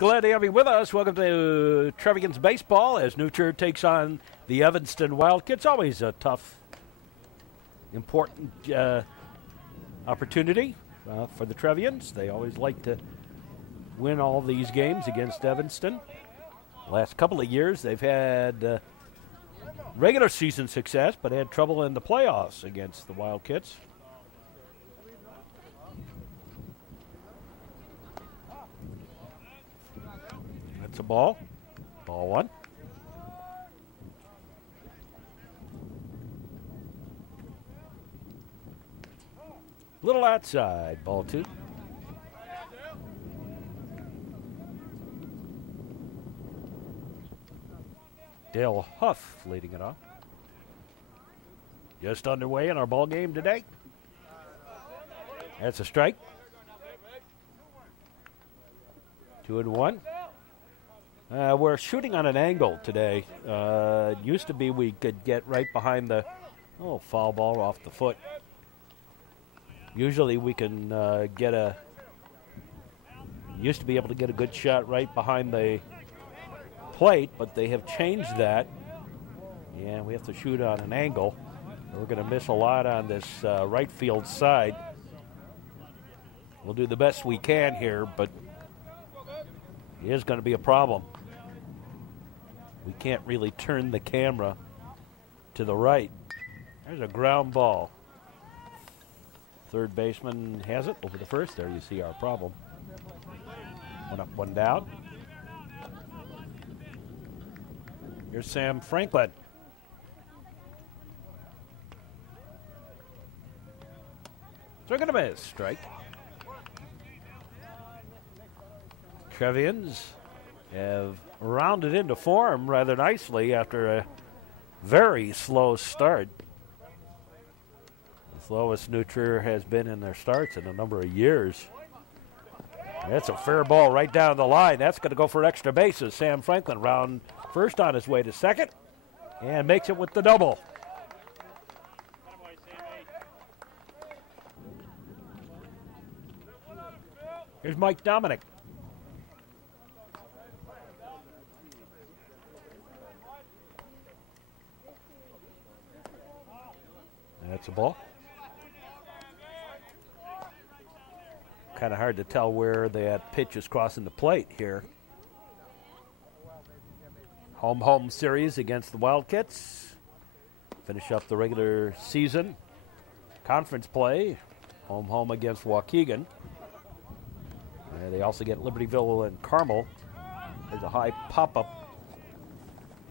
Glad to have you with us. Welcome to Trevians Baseball as New Trier takes on the Evanston Wildkits. Always a tough, important opportunity for the Trevians. They always like to win all these games against Evanston. Last couple of years they've had regular season success, but had trouble in the playoffs against the Wildkits. That's a ball. Ball one. Little outside. Ball two. Dale Huff leading it off. Just underway in our ball game today. That's a strike. 2-1. We're shooting on an angle today. It used to be we could get right behind the foul ball off the foot. Usually we can used to be able to get a good shot right behind the plate, but they have changed that. Yeah, we have to shoot on an angle. We're going to miss a lot on this right field side. We'll do the best we can here, but it is going to be a problem. We can't really turn the camera to the right. There's a ground ball. Third baseman has it over the first. There you see our problem. One up, one down. Here's Sam Franklin. Swing and a miss. Strike. Trevians have rounded into form rather nicely after a very slow start. The slowest New Trier has been in their starts in a number of years. That's a fair ball right down the line. That's going to go for extra bases. Sam Franklin round first on his way to second and makes it with the double. Here's Mike Dominic. That's a ball. Kind of hard to tell where that pitch is crossing the plate here. Home series against the Wildkits. Finish up the regular season. Conference play. Home against Waukegan. They also get Libertyville and Carmel. There's a high pop-up.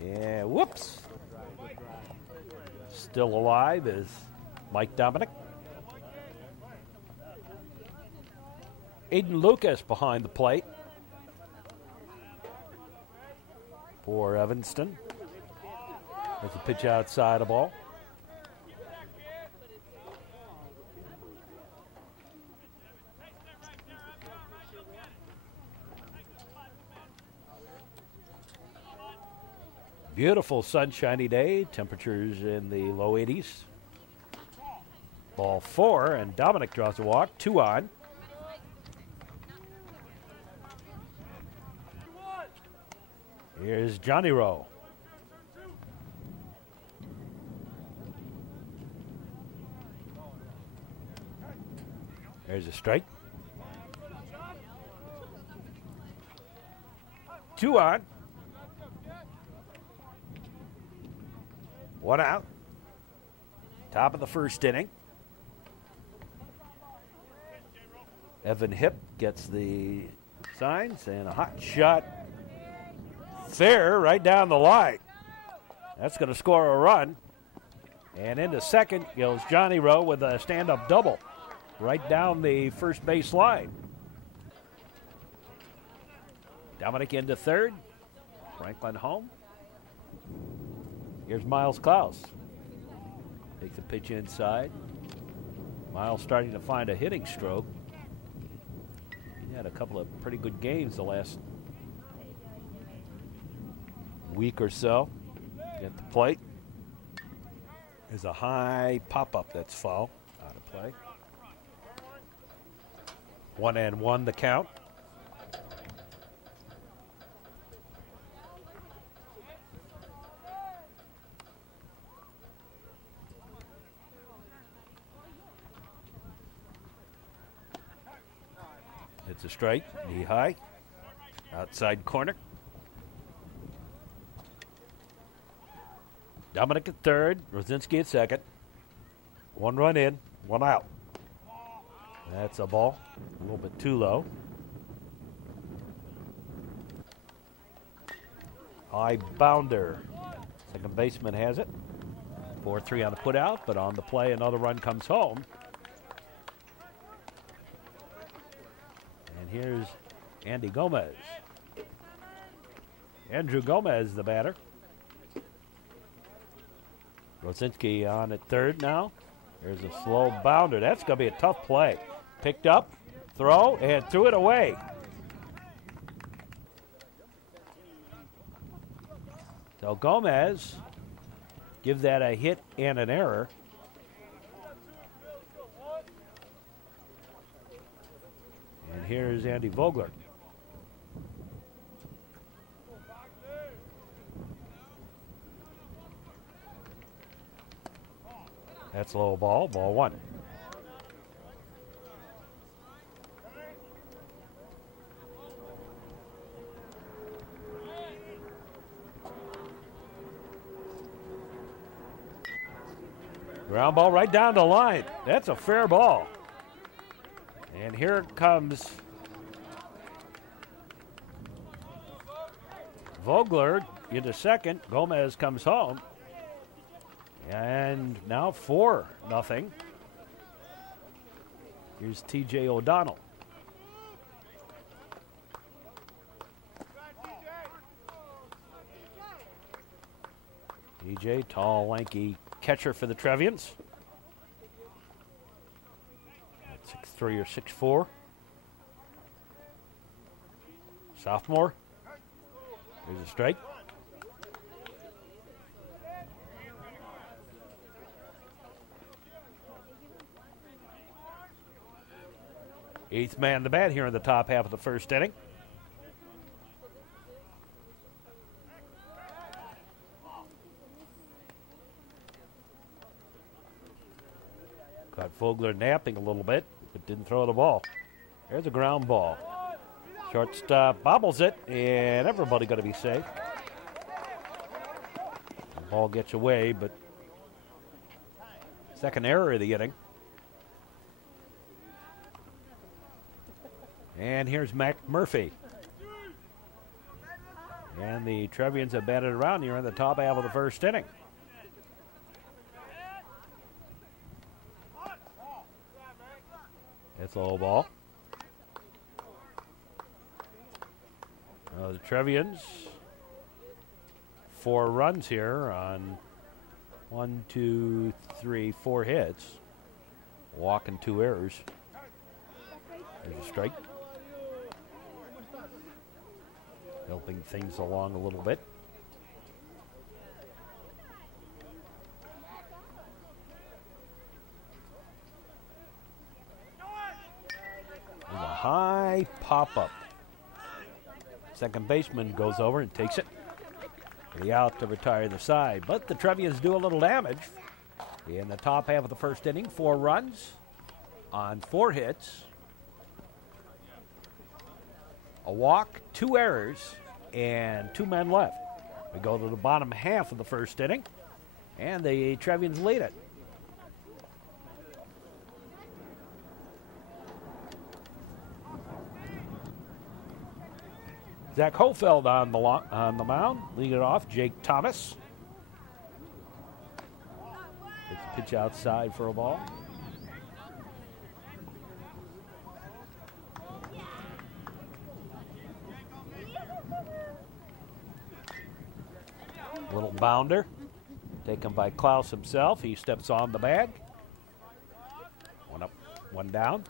Yeah, whoops. Still alive is Mike Dominic. Aiden Lucas behind the plate for Evanston. There's a pitch outside a ball. Beautiful sunshiny day. Temperatures in the low 80s. Ball four, and Dominic draws a walk. 2 on. Here's Johnny Rowe. There's a strike. 2 on. 1 out. Top of the first inning. Evan Hipp gets the signs and a hot shot. Fair right down the line. That's going to score a run. And into second goes Johnny Rowe with a stand-up double right down the first base line. Dominic into third. Franklin home. Here's Miles Klaus. Takes a pitch inside. Miles starting to find a hitting stroke. He had a couple of pretty good games the last week or so. At the plate. There's a high pop-up that's foul. Out of play. 1-1 the count. It's a strike, knee high, outside corner. Dominic at third, Rosinski at second. 1 run in, 1 out. That's a ball, a little bit too low. High bounder. Second baseman has it. 4-3 on the put out, but on the play, another run comes home. And here's Andy Gomez. Andrew Gomez, the batter. Rosinski on at third now. There's a slow bounder. That's going to be a tough play. Picked up, throw, and threw it away. So Gomez give that a hit and an error. And here's Andy Vogler. That's low ball, ball 1. Ground ball right down the line. That's a fair ball. And here comes Vogler into second. Gomez comes home. And now 4-0. Here's T.J. O'Donnell. T.J., tall, lanky catcher for the Trevians. 6'3" or 6'4". Sophomore. There's a strike. Eighth man to bat here in the top half of the first inning. Caught Vogler napping a little bit, but didn't throw the ball. There's a ground ball. Shortstop bobbles it, and everybody going to be safe. The ball gets away, but second error of the inning. And here's Mac Murphy. And the Trevians have batted around here in the top half of the first inning. It's a low ball. The Trevians, 4 runs here on 1, 2, 3, 4 hits. Walk and 2 errors. There's a strike. Helping things along a little bit. There's a high pop-up. Second baseman goes over and takes it. For the out to retire the side. But the Trevians do a little damage. In the top half of the first inning, 4 runs on 4 hits. A walk, 2 errors, and 2 men left. We go to the bottom half of the first inning, and the Trevians lead it. Zach Hofeld on the mound, leading it off. Jake Thomas. It's a pitch outside for a ball. Little bounder, taken by Klaus himself. He steps on the bag. 1 up, 1 down.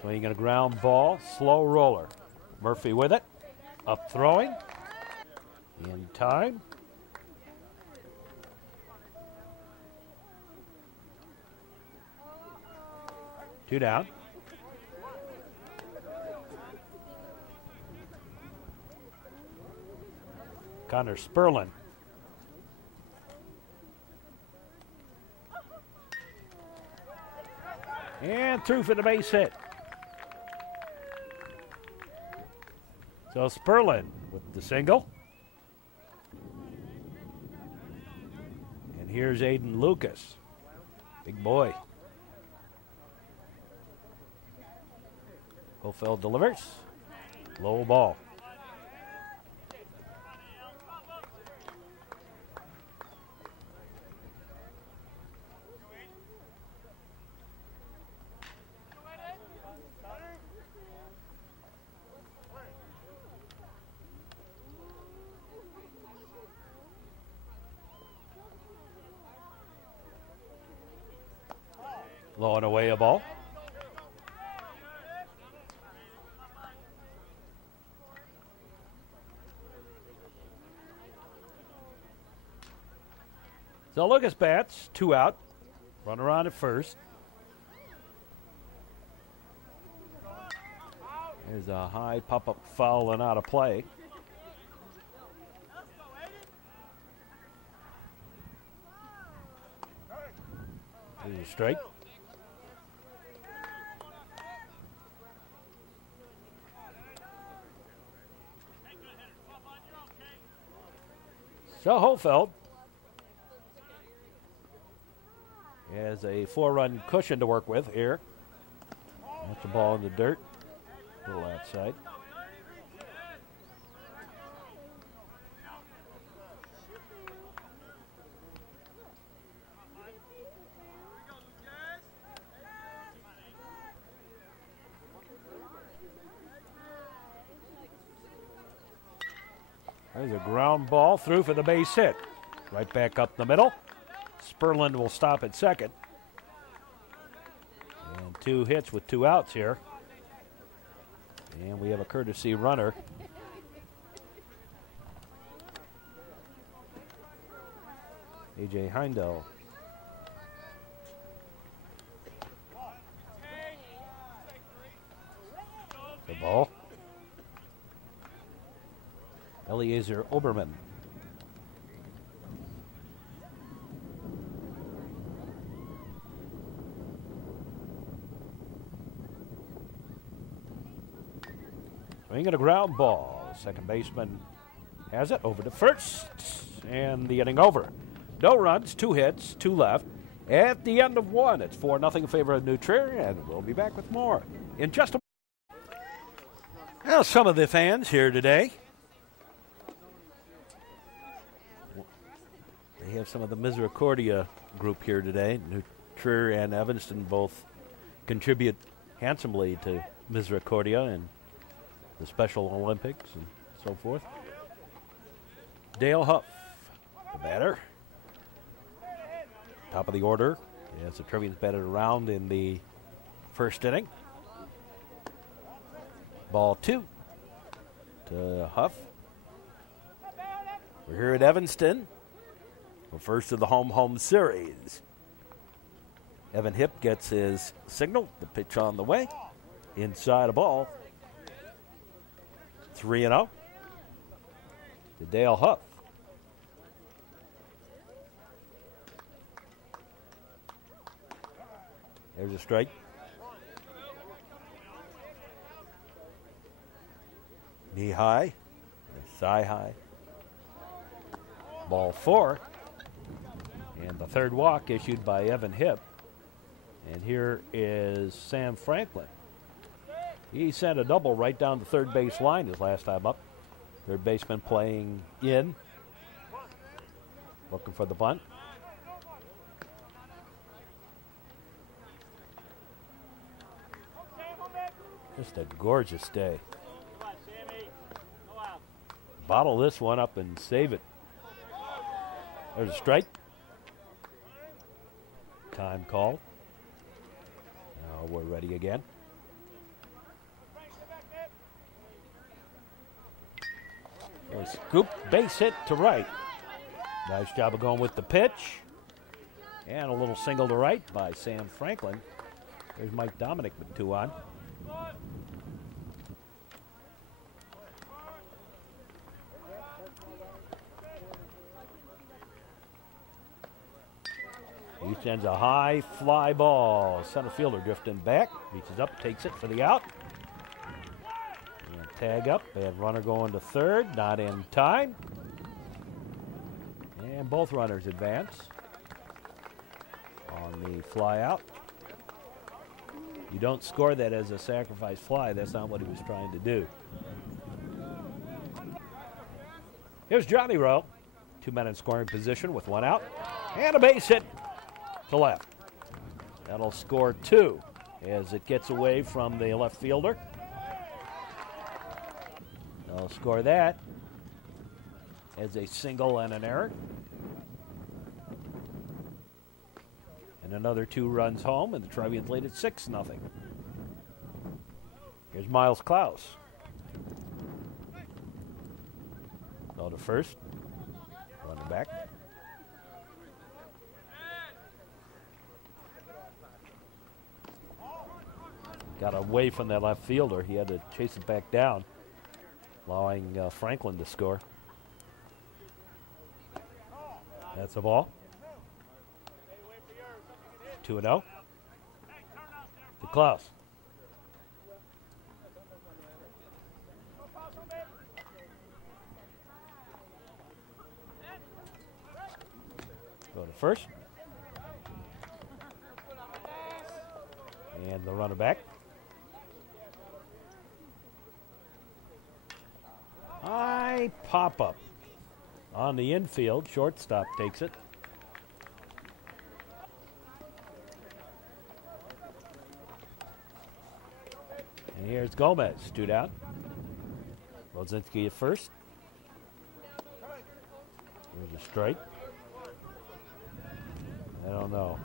Swinging a ground ball, slow roller. Murphy with it, up throwing, in time. Two down. Connor Sperlin. And through for the base hit. So Sperlin with the single. And here's Aiden Lucas. Big boy. Hofeld delivers. Low ball. Low and away a ball. So Lucas bats, 2 out. Runner on at first. There's a high pop-up foul and out of play. There's a strike. So Hofeld has a 4-run cushion to work with here. That's the ball in the dirt. A little outside. There's a ground ball through for the base hit. Right back up the middle. Sperlin will stop at second. And 2 hits with 2 outs here. And we have a courtesy runner. A.J. Heindel. The ball. Eliezer Oberman. Swing and a ground ball. Second baseman has it over to first. And the inning over. No runs, 2 hits, 2 left. At the end of 1, it's 4-0 in favor of New Trier, and we'll be back with more in just a moment. Well, some of the fans here today. They have some of the Misericordia group here today. New Trier and Evanston both contribute handsomely to Misericordia and the Special Olympics and so forth. Dale Huff, the batter. Top of the order as the Trevians batted around in the first inning. Ball 2 to Huff. We're here at Evanston. The first of the home series. Evan Hipp gets his signal. The pitch on the way. Inside a ball. 3-0 to Dale Huff. There's a strike. Knee high, thigh high. Ball 4. And the third walk issued by Evan Hipp. And here is Sam Franklin. He sent a double right down the third base line his last time up. Third baseman playing in. Looking for the bunt. Just a gorgeous day. Bottle this one up and save it. There's a strike. Time called. Now we're ready again. A scoop base hit to right. Nice job of going with the pitch. And a little single to right by Sam Franklin. There's Mike Dominic with 2 on. He sends a high fly ball. Center fielder drifting back. Reaches up, takes it for the out. And tag up. And runner going to third. Not in time. And both runners advance on the fly out. You don't score that as a sacrifice fly. That's not what he was trying to do. Here's Johnny Rowe. 2 men in scoring position with 1 out. And a base hit to left. That'll score 2 as it gets away from the left fielder. They'll score that as a single and an error. And another 2 runs home, and the Trevians lead at 6-0. Here's Miles Klaus. Go to first. Running back. Got away from that left fielder. He had to chase it back down, allowing Franklin to score. That's a ball. 2-0 to Klaus. Go to first. And the runner back. High pop-up on the infield. Shortstop takes it. And here's Gomez, 2 down. Rosinski at first. There's a strike. I don't know.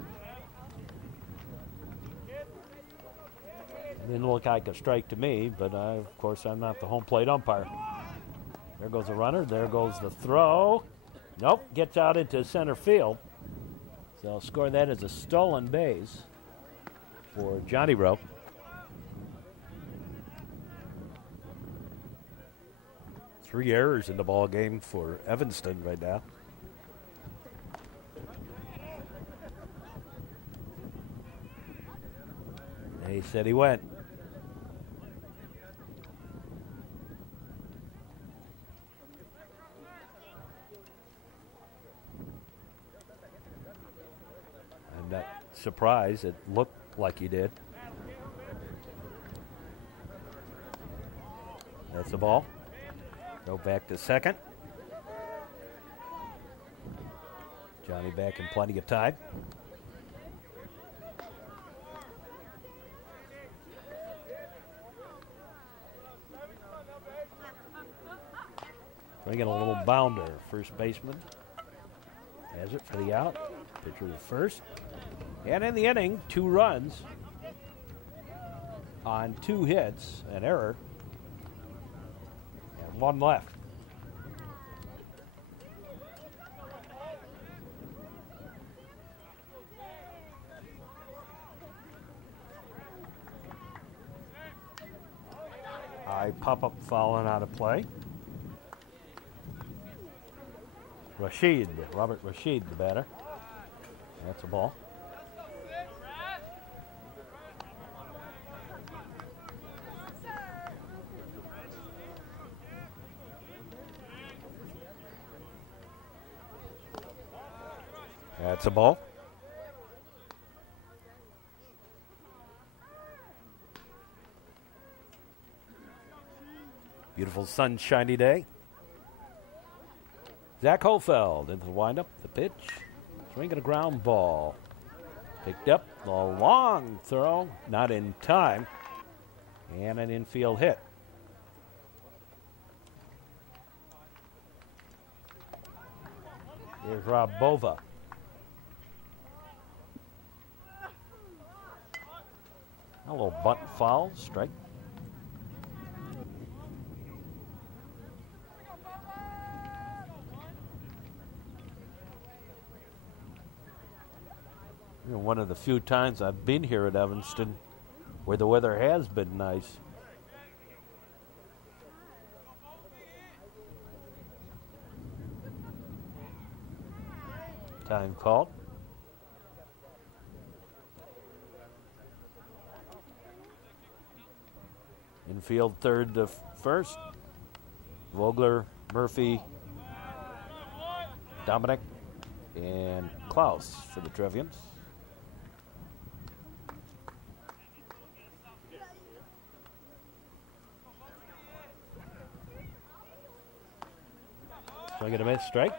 It didn't look like a strike to me, but of course I'm not the home plate umpire. There goes the runner. There goes the throw. Nope, gets out into center field. So I'll score that as a stolen base for Johnny Rowe. Three errors in the ball game for Evanston right now. He said he went. I'm not surprised. It looked like he did. That's the ball. Go back to second. Johnny back in plenty of time. Bringing a little bounder. First baseman has it for the out. Pitcher to first. And in the inning, 2 runs on 2 hits, an error, and 1 left. High pop-up fouling out of play. Robert Rashid, the batter. That's a ball. That's a ball. Beautiful sunshiny day. Zach Hofeld into the windup, the pitch. Swinging a ground ball. Picked up the long throw, not in time, and an infield hit. Here's Rob Bova. A little bunt foul, strike. You know, one of the few times I've been here at Evanston where the weather has been nice. Time called. Infield third to first. Vogler, Murphy, Dominic, and Klaus for the Trevians. Swing and a miss, strike.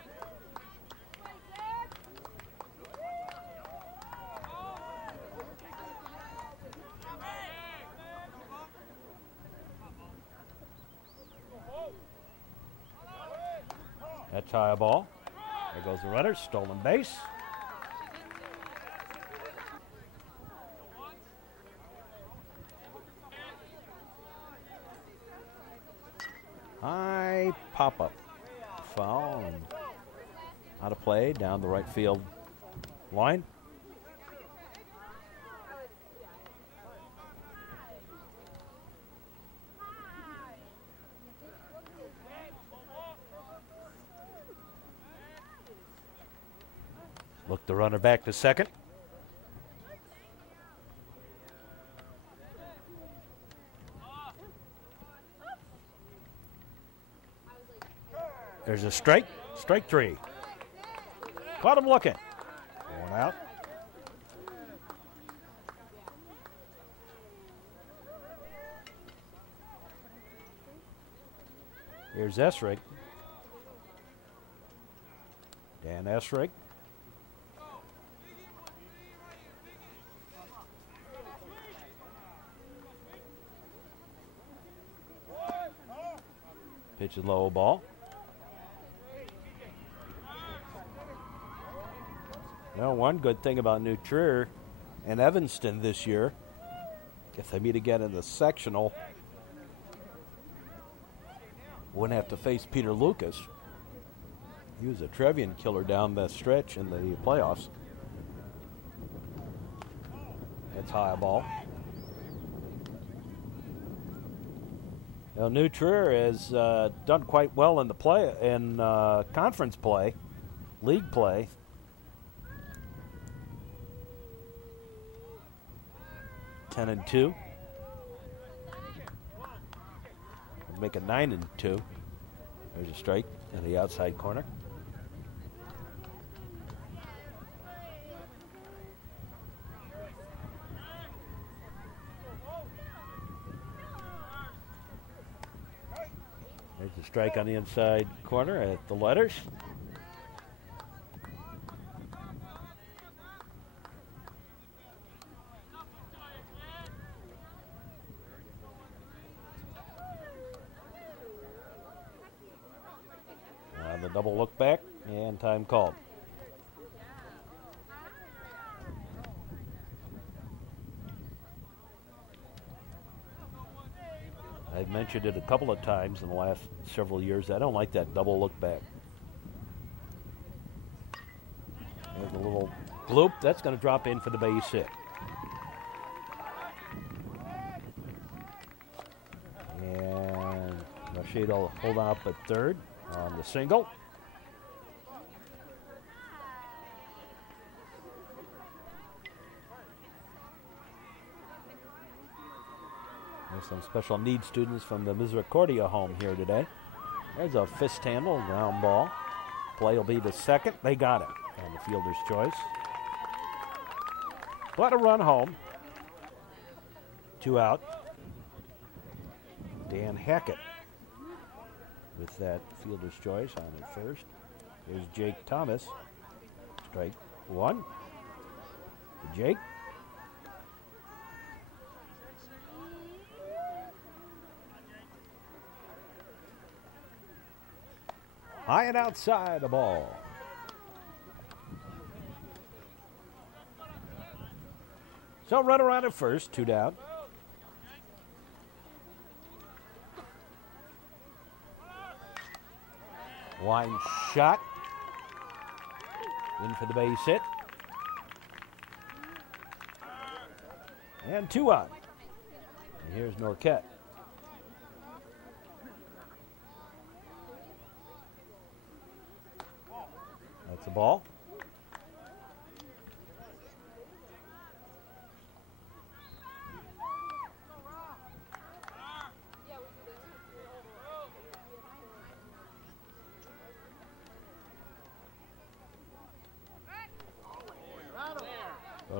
That's high ball. There goes the runner, stolen base. High pop-up. Foul and out of play down the right field line. Look the runner back to second. There's a strike. Strike three. Caught him looking. Going out. Here's Esrig. Dan Esrig. Pitch is low ball. Well, one good thing about New Trier and Evanston this year, if they meet again in the sectional, wouldn't have to face Peter Lucas. He was a Trevian killer down the stretch in the playoffs. That's high ball. Now, New Trier has done quite well in the conference play, league play. And 2. Make it 9-2. There's a strike in the outside corner. There's a strike on the inside corner at the letters. Double look back and time called. I've mentioned it a couple of times in the last several years. I don't like that double look back. There's a little gloop. That's going to drop in for the base hit. And Rashid will hold up at third on the single. There's some special needs students from the Misericordia home here today. There's a fist handle, ground ball. Play will be the second. They got it on the fielder's choice. But a run home. 2 out. Dan Hackett with that fielder's choice on at first. There's Jake Thomas. Strike 1. To Jake. High and outside the ball. So run around at first, 2 down. Line shot. In for the base hit. And 2 out. And here's Norquette. That's the ball.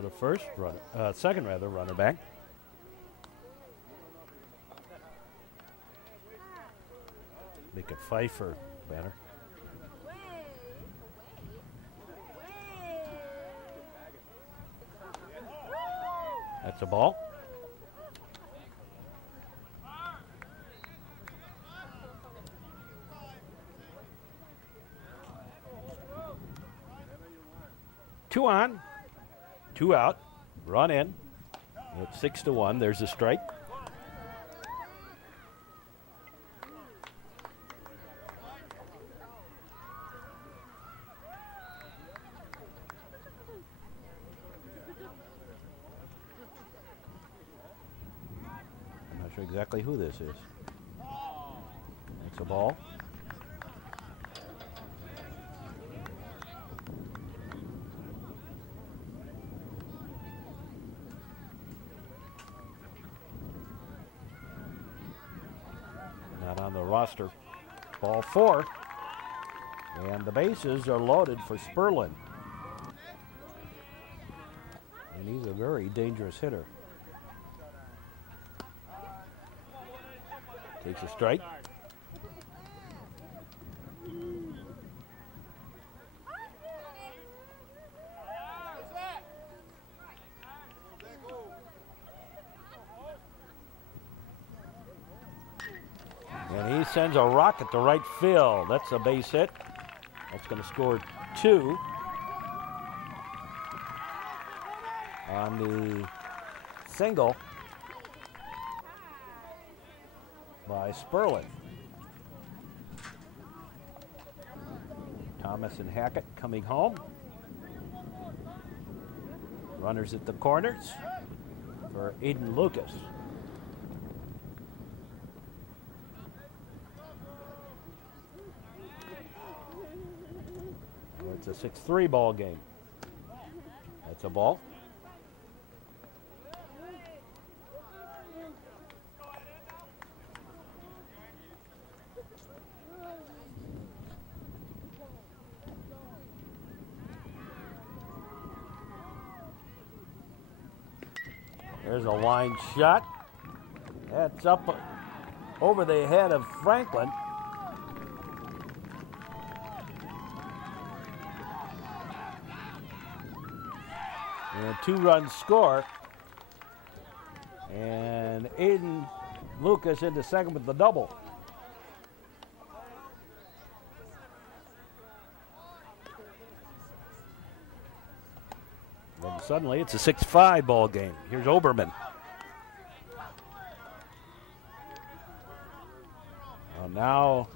So the second runner back. Make it Pfeiffer banner. That's a ball. Two on, two out, run in. It's 6-1. There's a strike. I'm not sure exactly who this is. That's a ball. On the roster. Ball 4. And the bases are loaded for Sperlin. And he's a very dangerous hitter. Takes a strike. And he sends a rocket to right field. That's a base hit. That's going to score 2 on the single by Sperlin. Thomas and Hackett coming home. Runners at the corners for Aiden Lucas. It's a 6-3 ball game. That's a ball. There's a line shot. That's up over the head of Franklin. And a 2-run score. And Aiden Lucas into second with the double. Then suddenly it's a 6-5 ball game. Here's Oberman. Well, now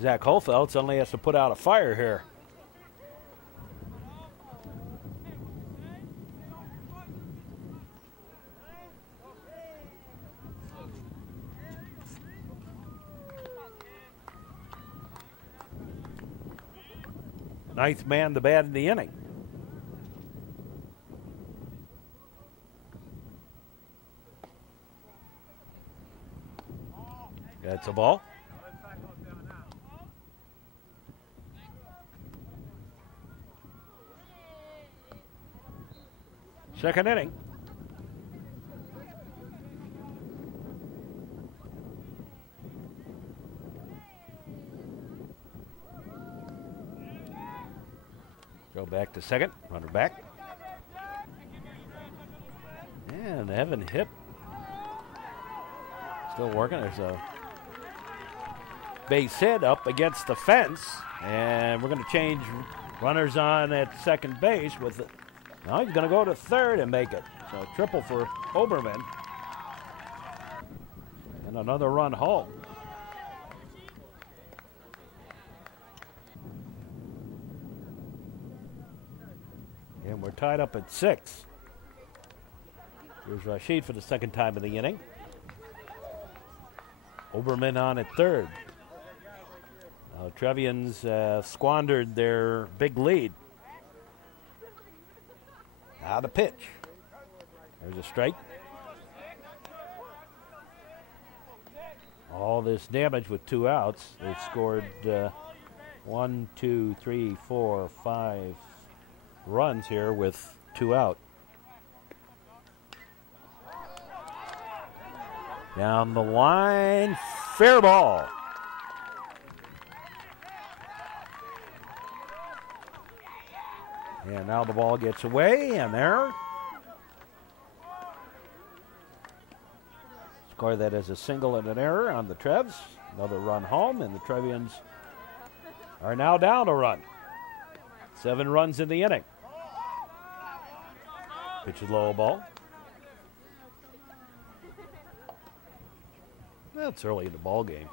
Zach Holfeld suddenly has to put out a fire here. Ninth man, the bat in the inning. That's a ball. Second inning. Go back to second, runner back. And Evan hit. Still working. There's a base hit up against the fence. And we're going to change runners on at second base with it. Now he's going to go to third and make it. So triple for Oberman. And another run home. And we're tied up at 6. Here's Rashid for the second time in the inning. Oberman on at third. Trevians squandered their big lead. Now the pitch. There's a strike. All this damage with 2 outs. They've scored 1, 2, 3, 4, 5, runs here with 2 out. Down the line, fair ball. And now the ball gets away, and there. Score that as a single and an error on the Trevs. Another run home, and the Trevians are now down a run. 7 runs in the inning. Pitch is low ball. Well, it's early in the ball game.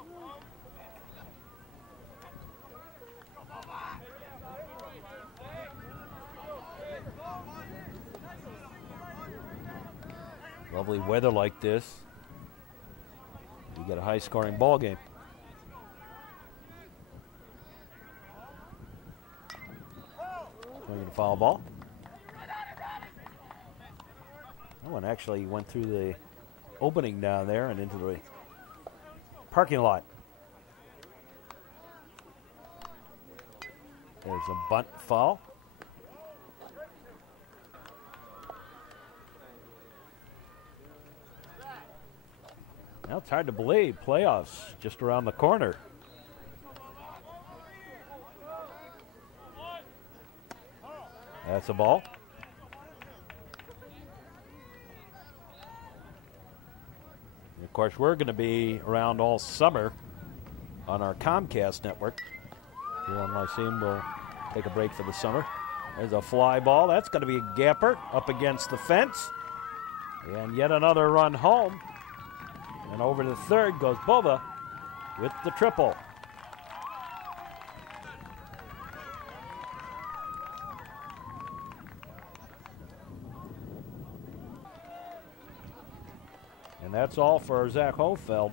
Lovely weather like this, you get a high-scoring ball game. Swinging a foul ball. That one actually went through the opening down there and into the parking lot. There's a bunt foul. Now it's hard to believe playoffs just around the corner. That's a ball. And of course, we're going to be around all summer on our Comcast network. Here on Lyceum, we'll take a break for the summer. There's a fly ball. That's going to be a gapper up against the fence. And yet another run home. And over to third goes Bova with the triple. And that's all for Zach Hofeld.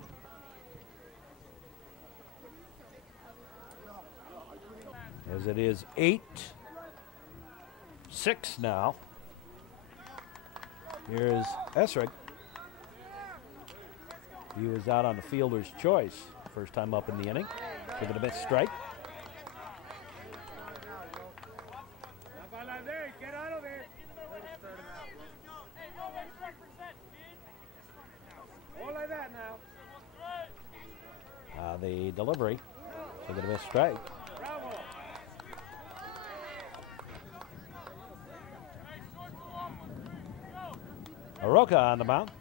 As it is 8-6 now. Here's Essrig. He was out on the fielder's choice. First time up in the inning. Taking a missed strike. The delivery. Taking a missed strike. Aroka on the mound.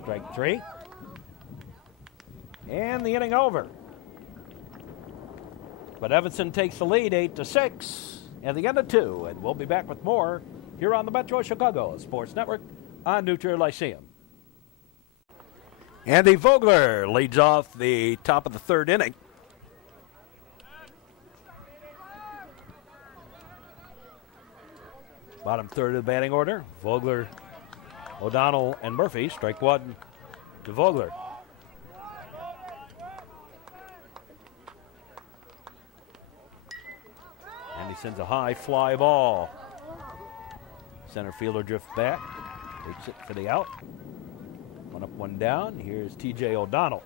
Strike 3. And the inning over. But Evanston takes the lead 8-6 at the end of 2. And we'll be back with more here on the Metro Chicago Sports Network on New Trier Lyceum. Andy Vogler leads off the top of the 3rd inning. Bottom 3rd of the batting order. Vogler, O'Donnell, and Murphy. Strike 1 to Vogler. And he sends a high fly ball. Center fielder drifts back. Takes it for the out. 1 up, 1 down. Here's T.J. O'Donnell.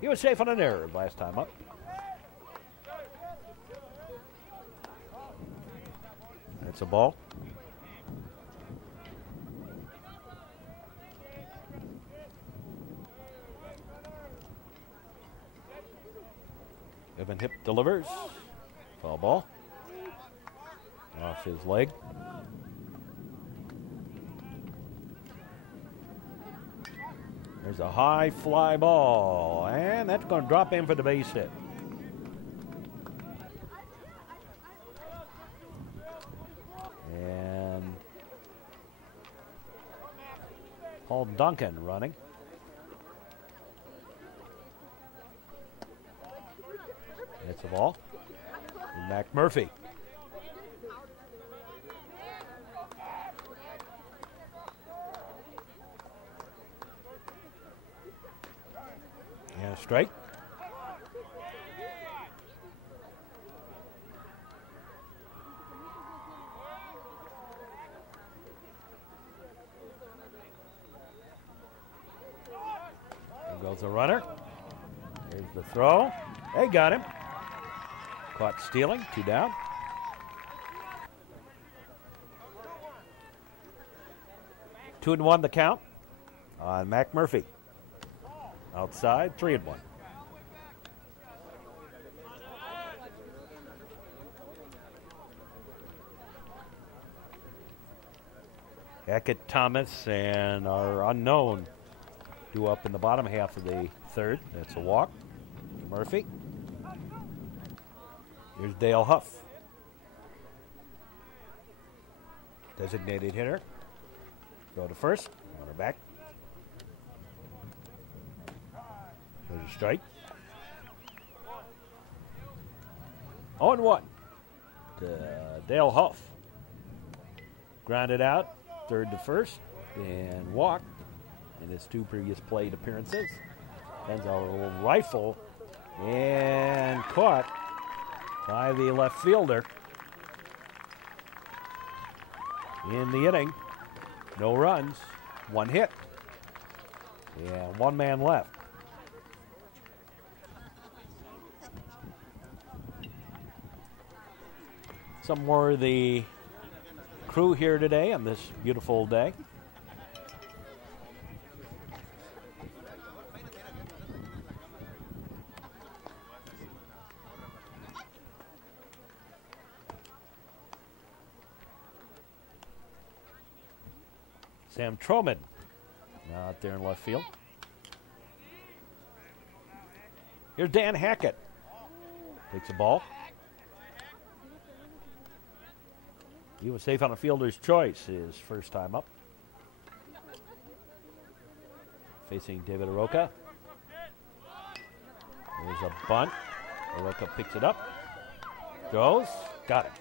He was safe on an error last time up. That's a ball. Evan Hip delivers. Foul ball. Off his leg. There's a high fly ball, and that's going to drop in for the base hit. And Paul Duncan running. It's a ball. And Mac Murphy. And a strike. There goes the runner. There's the throw. They got him. Caught stealing. 2 down. Two and 1 the count on Mac Murphy. Outside, 3 and 1. Hackett, Thomas, and our unknown due up in the bottom half of the third. That's a walk. Murphy. Here's Dale Huff. Designated hitter. Go to first. Runner back. There's a strike. 0-1 to Dale Huff. Grounded out. Third to first. And walked in his 2 previous plate appearances. Sends a little rifle. And caught by the left fielder. In the inning. No runs. 1 hit. And 1 man left. Some more of the crew here today on this beautiful day. Sam Troman out there in left field. Here's Dan Hackett. Takes the ball. He was safe on a fielder's choice his first time up. Facing David Aroka. There's a bunt. Aroka picks it up. Goes. Got it.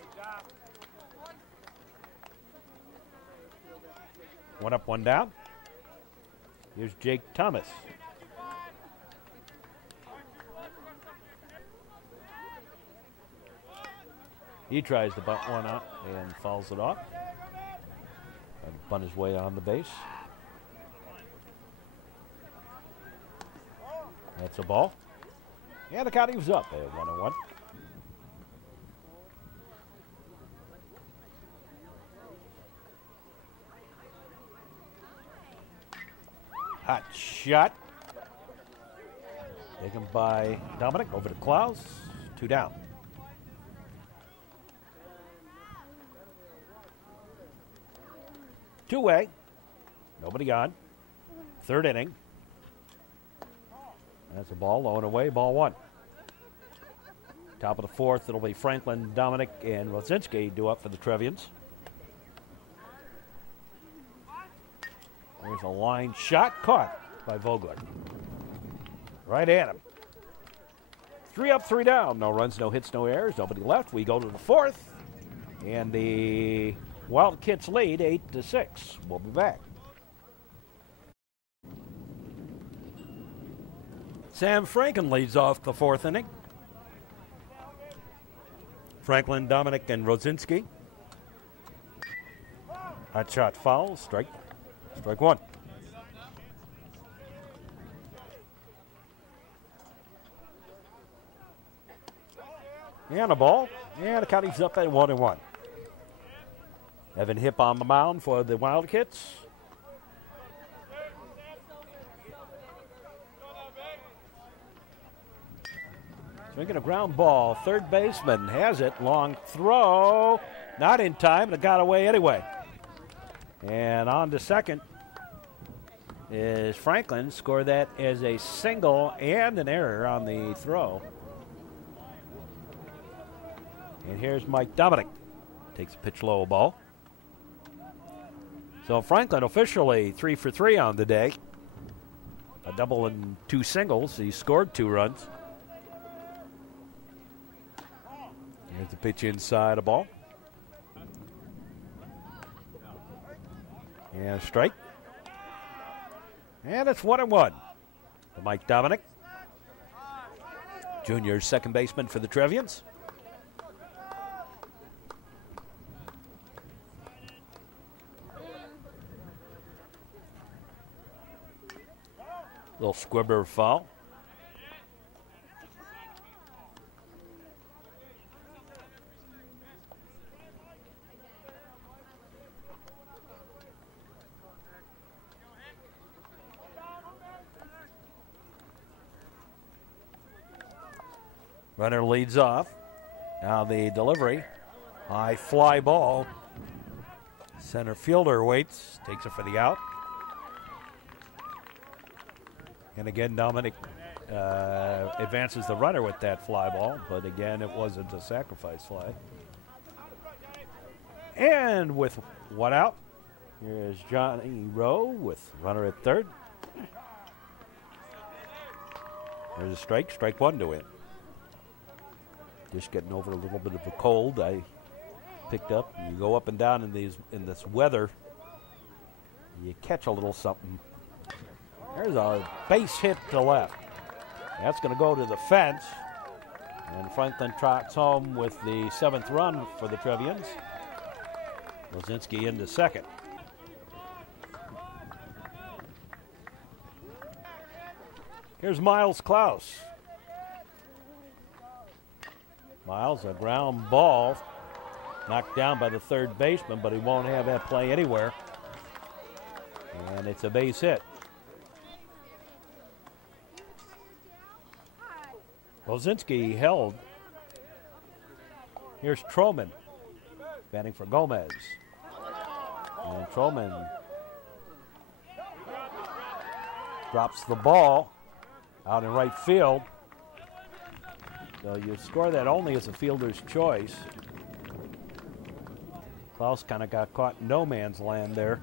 1 up, 1 down. Here's Jake Thomas. He tries to bunt one out and fouls it off. Trying to bunt his way on the base. That's a ball. Yeah, the count was up at 1-1. Hot shot. Taken by Dominic over to Klaus. 2 down. Two-way. Nobody on. Third inning. That's a ball low and away. Ball 1. Top of the fourth. It'll be Franklin, Dominic, and Rosinski due up for the Trevians. There's a line shot caught by Vogler. Right at him. 3 up, 3 down. No runs, no hits, no errors. Nobody left. We go to the fourth. And the Wildkits lead 8-6. We'll be back. Sam Franken leads off the fourth inning. Franklin, Dominic, and Rosinski. Hot shot foul. Strike 1. And a ball. And the count is up at 1-1. Evan Hipp on the mound for the Wildkits. Swinging a ground ball. Third baseman has it. Long throw. Not in time, but it got away anyway. And on to second is Franklin. Scored that as a single and an error on the throw. And here's Mike Dominic. Takes a pitch low ball. So Franklin officially 3 for 3 on the day. A double and 2 singles. He scored 2 runs. Here's the pitch inside a ball. And a strike. And it's 1-1 to Mike Dominic. Junior second baseman for the Trevians. Little squibber foul. Runner leads off. Now the delivery. High fly ball. Center fielder waits, takes it for the out. And again, Dominic advances the runner with that fly ball, but again, it wasn't a sacrifice fly. And with one out, here's Johnny Rowe with runner at third. There's a strike one to win. Just getting over a little bit of a cold. I picked up. You go up and down in this weather, you catch a little something. There's a base hit to left. That's going to go to the fence. And Franklin trots home with the 7th run for the Trevians. Lozinski into second. Here's Miles Klaus. Miles, a ground ball, knocked down by the third baseman, but he won't have that play anywhere. And it's a base hit. Lozinski held. Here's Troman, batting for Gomez. And Troman drops the ball out in right field. So you score that only as a fielder's choice. Klaus kind of got caught in no man's land there.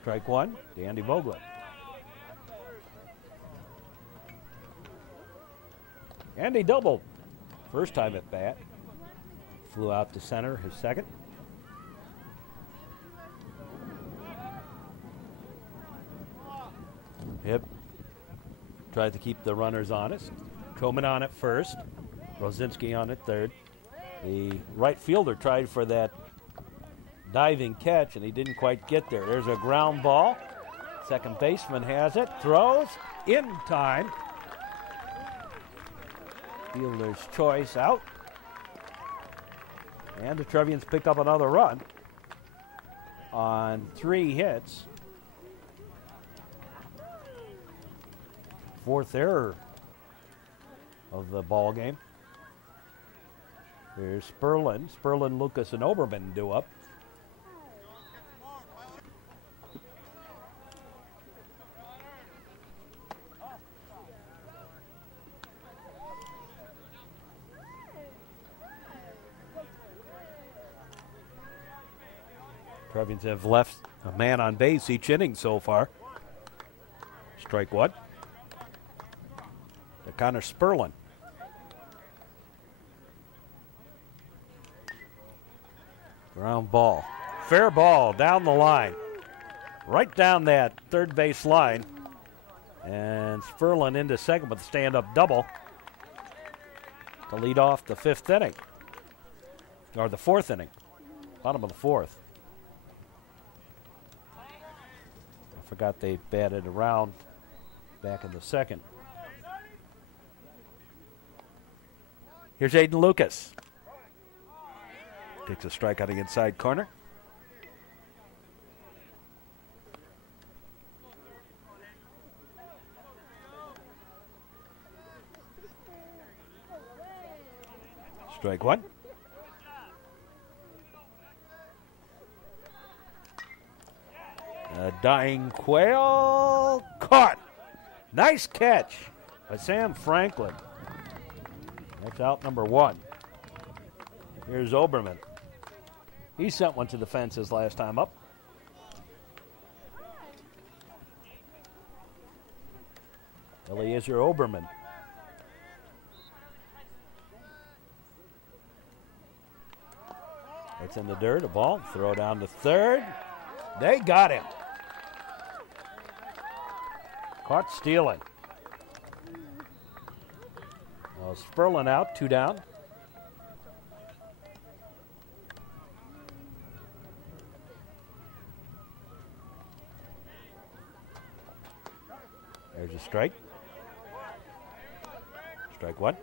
Strike one to Andy Vogler. Andy doubled. First time at bat. Flew out to center, his second. Hip tried to keep the runners honest. Troman on at first. Lozinski on at third. The right fielder tried for that diving catch, and he didn't quite get there. There's a ground ball. Second baseman has it. Throws in time. Fielder's choice out. And the Trevians pick up another run on 3 hits. 4th error of the ball game. Here's Sperlin. Sperlin, Lucas, and Oberman due up. Trevians have left a man on base each inning so far. Strike one to Connor Sperlin. Ground ball. Fair ball down the line. Right down that third base line. And Sperlin into second with a stand-up double to lead off the 5th inning. Or the 4th inning. Bottom of the 4th. Forgot they batted around back in the 2nd. Here's Aiden Lucas. Takes a strike on the inside corner. Strike one. A dying quail caught. Nice catch by Sam Franklin. That's out number 1. Here's Oberman. He sent one to the fences last time up. Eliezer Oberman. It's in the dirt, a ball, throw down to third. They got him. Caught stealing. Well, Sperlin out, 2 down. There's a strike. Strike one.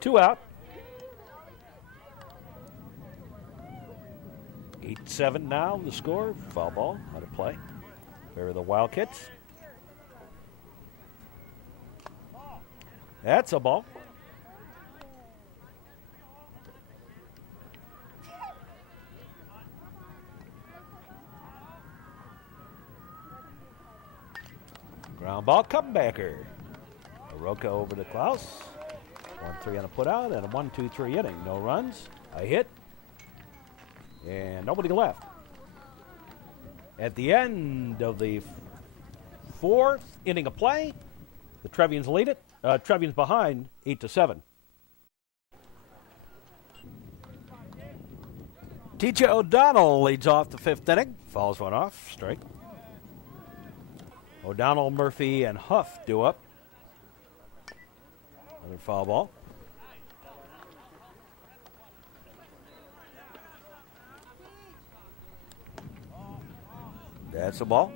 2 out. 8-7 now, the score. Foul ball, out of play. There are the Wildkits. That's a ball. Ground ball, comebacker. Aroka over to Klaus. 1-3 on a put out and a 1-2-3 inning. No runs, a hit, and nobody left. At the end of the fourth inning of play, the Trevians lead it. Trevians behind 8-7. TJ O'Donnell leads off the fifth inning. Fouls one off, strike. O'Donnell, Murphy, and Huff due up. Another foul ball. That's a ball.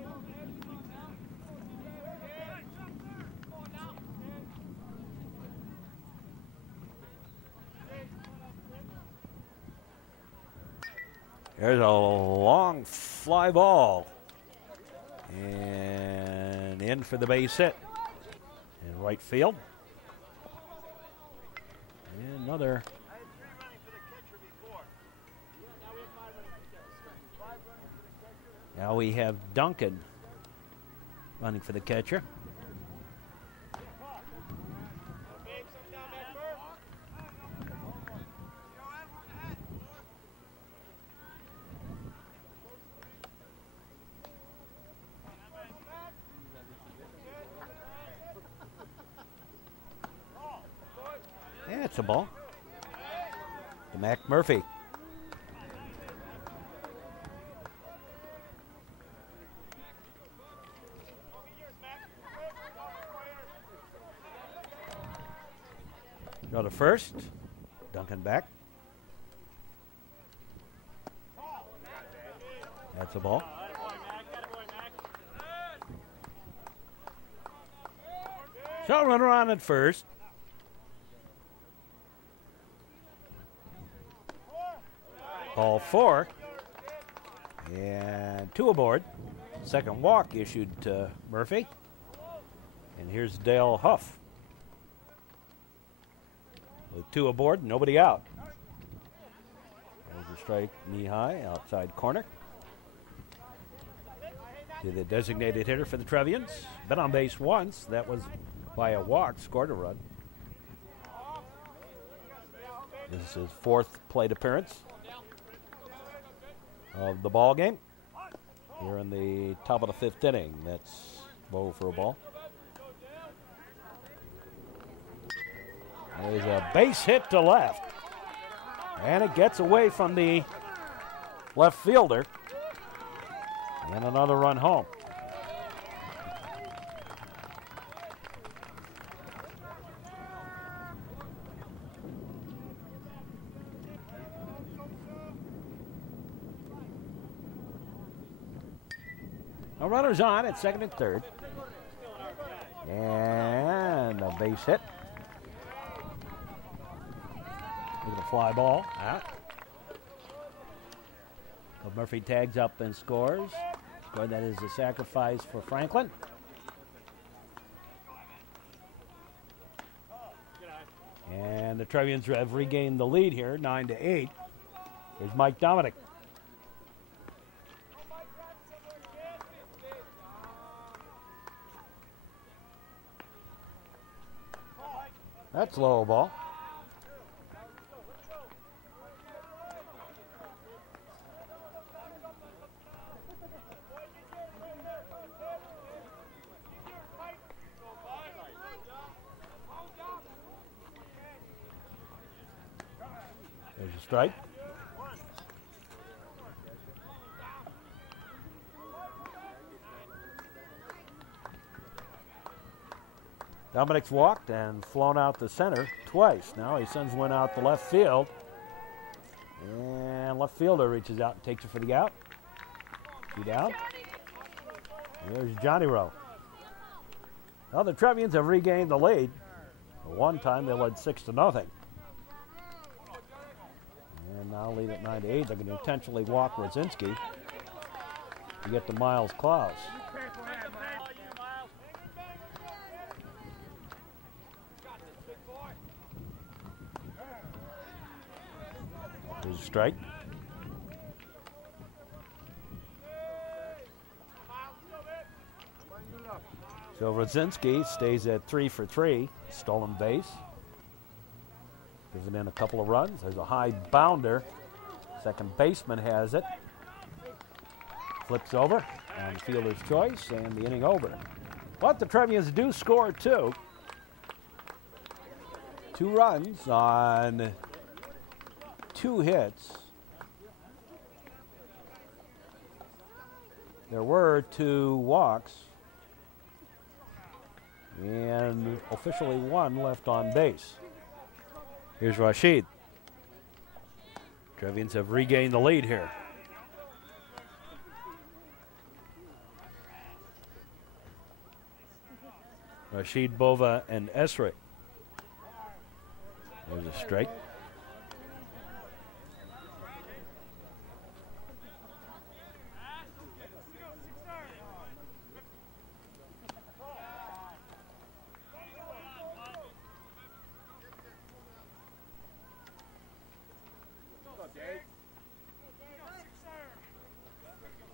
There's a long fly ball. And in for the base hit. In right field. And another. Now we have Duncan running for the catcher. Yeah, it's a ball. To Mac Murphy. Go to first. Duncan back. That's a ball. Shot runner on at first. Ball 4. And 2 aboard. Second walk issued to Murphy. And here's Dale Huff. With 2 aboard, nobody out. There's a strike knee high, outside corner. To the designated hitter for the Trevians. Been on base once. That was by a walk, scored a run. This is his 4th plate appearance of the ball game. Here in the top of the 5th inning. That's low for a ball. There's a base hit to left. And it gets away from the left fielder. And another run home. No runners on at second and third. And a base hit. Look at the fly ball. But Murphy tags up and scores. Score that is a sacrifice for Franklin. And the Trevians have regained the lead here, 9-8. Here's Mike Dominic. That's low ball. There's a strike. Dominic's walked and flown out the center twice. Now he sends one out the left field. And left fielder reaches out and takes it for the out. 2 down. There's Johnny Rowe. Well, the Trevians have regained the lead. At one time they led 6-0. And now Now lead at 9-8. They're going to intentionally walk Rudzinski to get to Miles Klaus. Here's a strike. So Rudzinski stays at 3 for 3. Stolen base. Giving in a couple of runs. There's a high bounder. Second baseman has it. Flips over on fielder's choice, and the inning over. But the Trevians do score 2. 2 runs on 2 hits. There were 2 walks. And officially 1 left on base. Here's Rashid. Trevians have regained the lead here. Rashid, Bova, and Esri. There's a strike.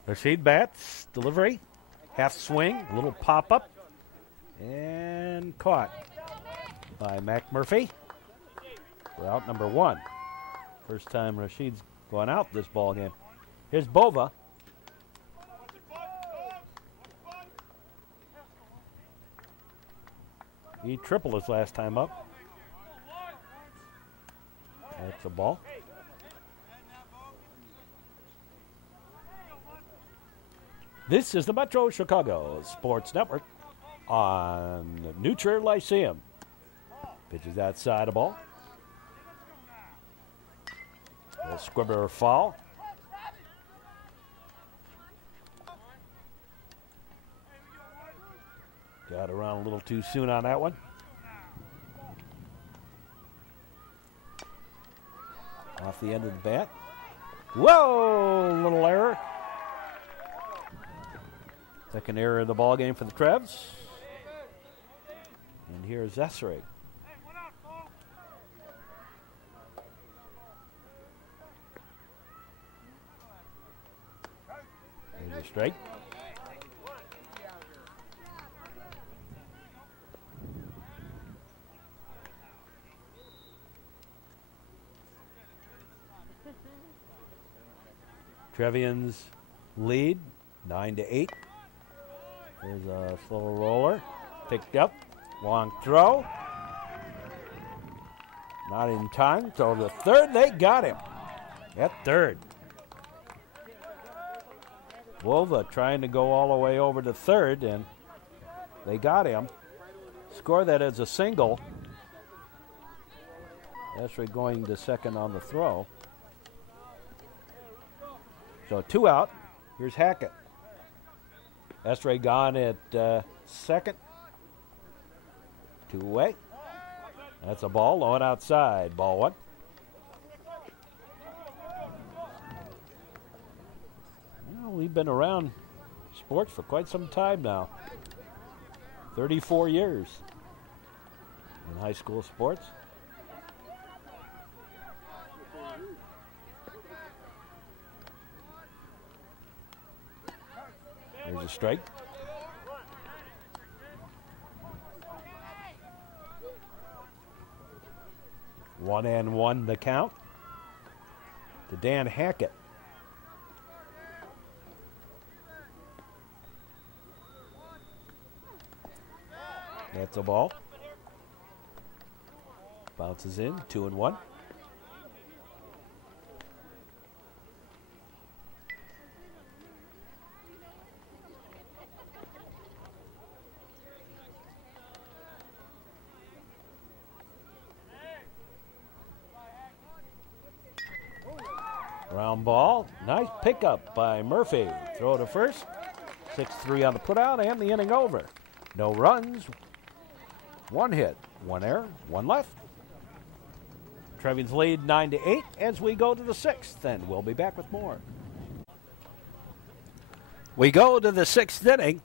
Rashid bats, delivery, half swing, a little pop-up, and caught by Mac Murphy for out number 1. First time Rashid's gone out this ball game. Here's Bova. He tripled his last time up. That's a ball. This is the Metro Chicago Sports Network on New Trier Lyceum. Pitches outside the ball. A squibber foul. Got around a little too soon on that one. Off the end of the bat. Whoa, little error. Second error of the ball game for the Trevs. And here's Esri. There's a strike. Trevians lead 9-8. There's a slow roller. Picked up. Long throw. Not in time. So the third, they got him. At third. Wolva trying to go all the way over to third, and they got him. Score that as a single. Esri going to second on the throw. So 2 out. Here's Hackett. Esri gone at second. 2 away. That's a ball, low and outside. Ball 1. Well, we've been around sports for quite some time now. 34 years in high school sports. There's a strike. One and one the count to Dan Hackett. That's a ball. Bounces in, 2-1. Ground ball. Nice pickup by Murphy. Throw to first. 6-3 on the putout and the inning over. No runs. 1 hit. 1 error. 1 left. Trevians lead 9-8 as we go to the sixth, and we'll be back with more. We go to the sixth inning.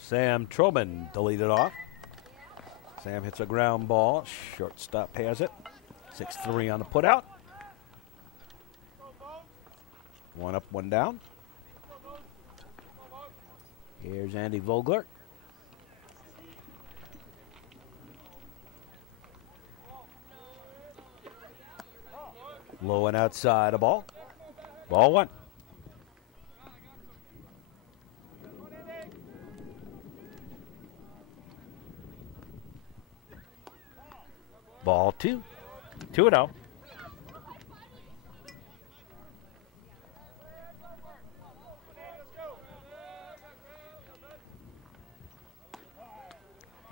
Sam Truman to lead it off. Sam hits a ground ball. Shortstop has it. 6-3 on the putout. One up, one down. Here's Andy Vogler. Low and outside a ball. Ball one. Ball two. 2-0.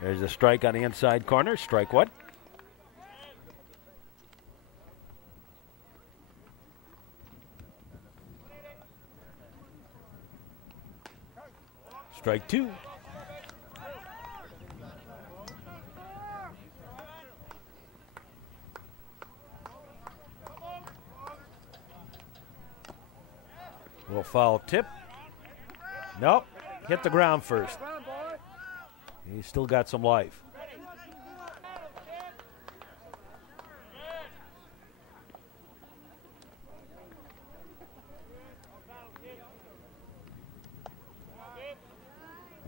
There's a strike on the inside corner. Strike one. Strike two. Little foul tip. Nope. Hit the ground first. He's still got some life.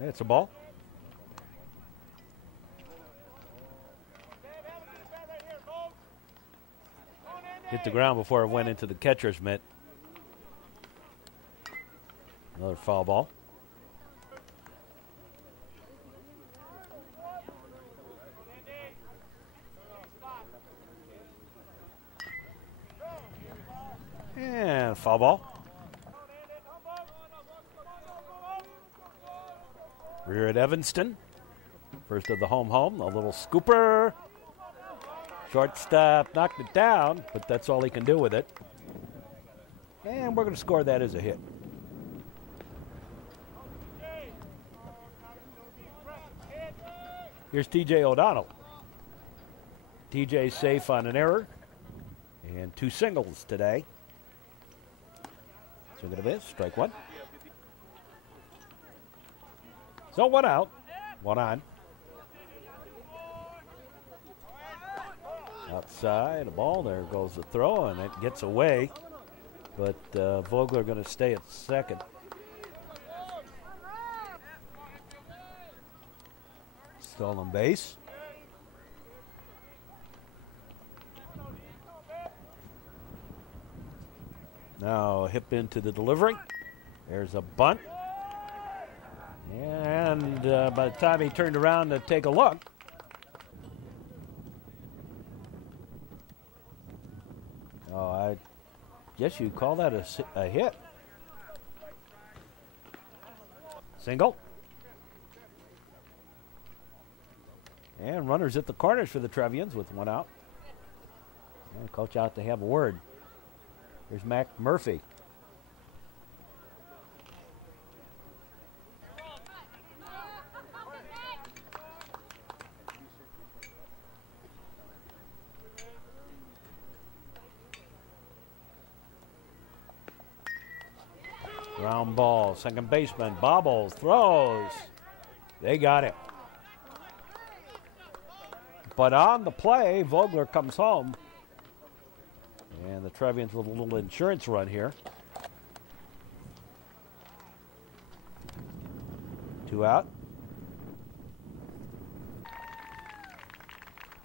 It's a ball. Hit the ground before it went into the catcher's mitt. Another foul ball. And foul ball. We're at Evanston. First of the home. A little scooper. Shortstop knocked it down, but that's all he can do with it. And we're going to score that as a hit. Here's TJ O'Donnell. TJ safe on an error. And two singles today. Swing and a miss. Strike one. So one out. One on. Outside, a ball. There goes the throw, and it gets away. But Vogler going to stay at second. Stolen base. Now hip into the delivery. There's a bunt. And by the time he turned around to take a look, I guess you'd call that a hit. Single. And runners at the corners for the Trevians with one out. And coach out to have a word. Here's Mac Murphy. Ground ball, second baseman bobbles, throws. They got it. But on the play, Vogler comes home. And the Trevians with a little insurance run here. Two out.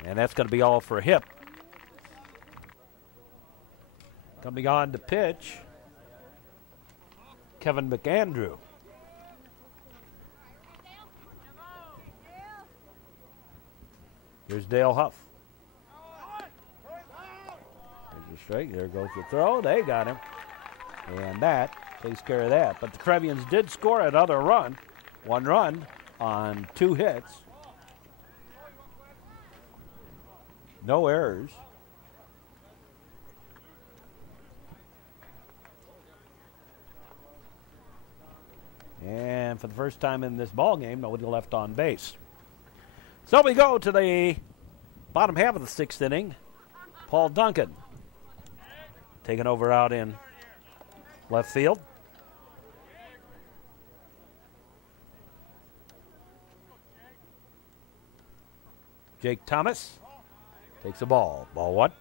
And that's going to be all for a hit. Coming on to pitch, Kevin McAndrew. Here's Dale Huff. There's a strike. There goes the throw. They got him. And that takes care of that. But the Trevians did score another run. One run on two hits. No errors. And for the first time in this ball game, nobody left on base. So we go to the bottom half of the sixth inning. Paul Duncan taking over out in left field. Jake Thomas takes the ball. Ball one.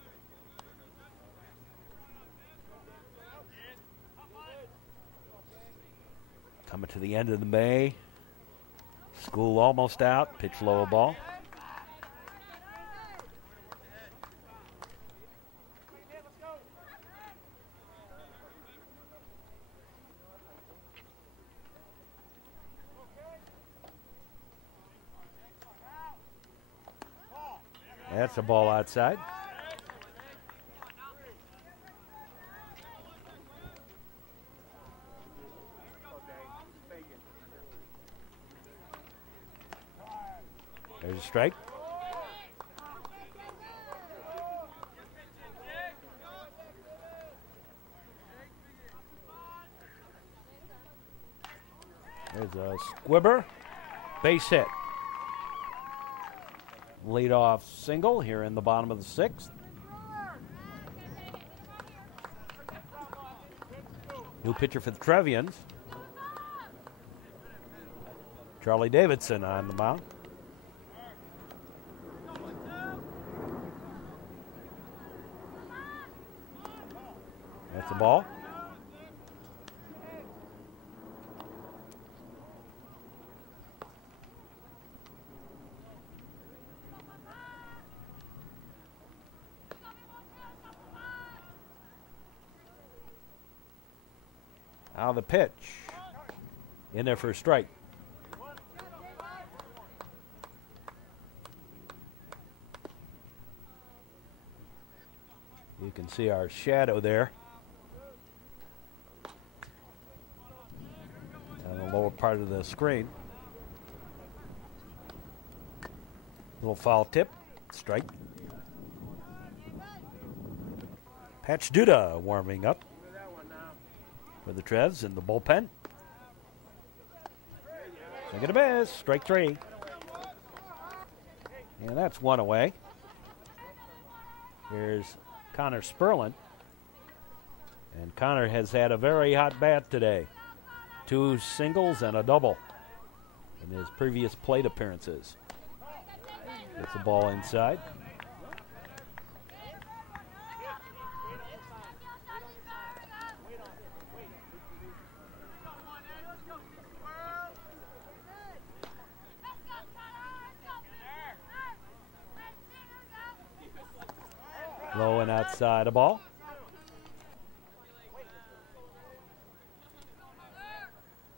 Coming to the end of the May. School almost out. Pitch low ball. That's a ball outside. There's a strike. There's a squibber. Base hit. Leadoff single here in the bottom of the sixth. New pitcher for the Trevians. Charlie Davidson on the mound. That's the ball. Now the pitch. In there for a strike. You can see our shadow there on the lower part of the screen. Little foul tip. Strike. Patch Duda warming up for the Trevs in the bullpen. Swing and a miss. Strike three. And that's one away. Here's Connor Sperlin. And Connor has had a very hot bat today. 2 singles and a double in his previous plate appearances. Gets the ball inside. Low and outside a ball.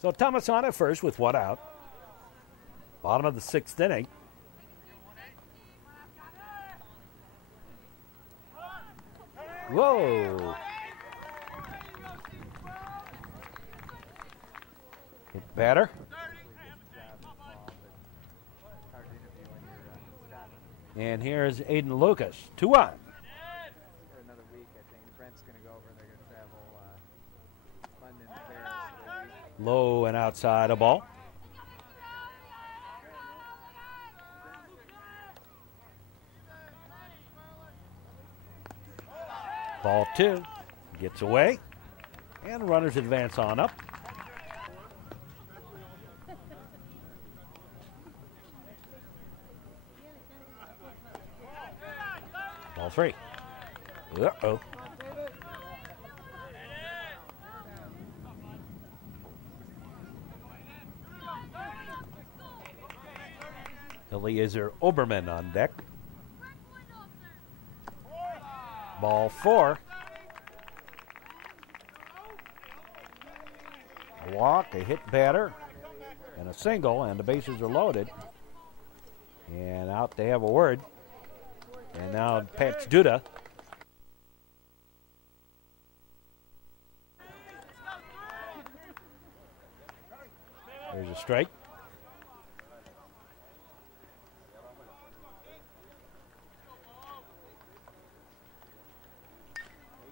So Thomas on at first with 1 out. Bottom of the 6th inning. Whoa. Hit batter. And here's Aiden Lucas. 2 on. Low and outside a ball. Ball 2. Gets away. And runners advance on up. Ball 3. Uh-oh. Eliezer Oberman on deck. Ball 4. A walk, a hit batter, and a single, and the bases are loaded. And out they have a word. And now Patch Duda. There's a strike.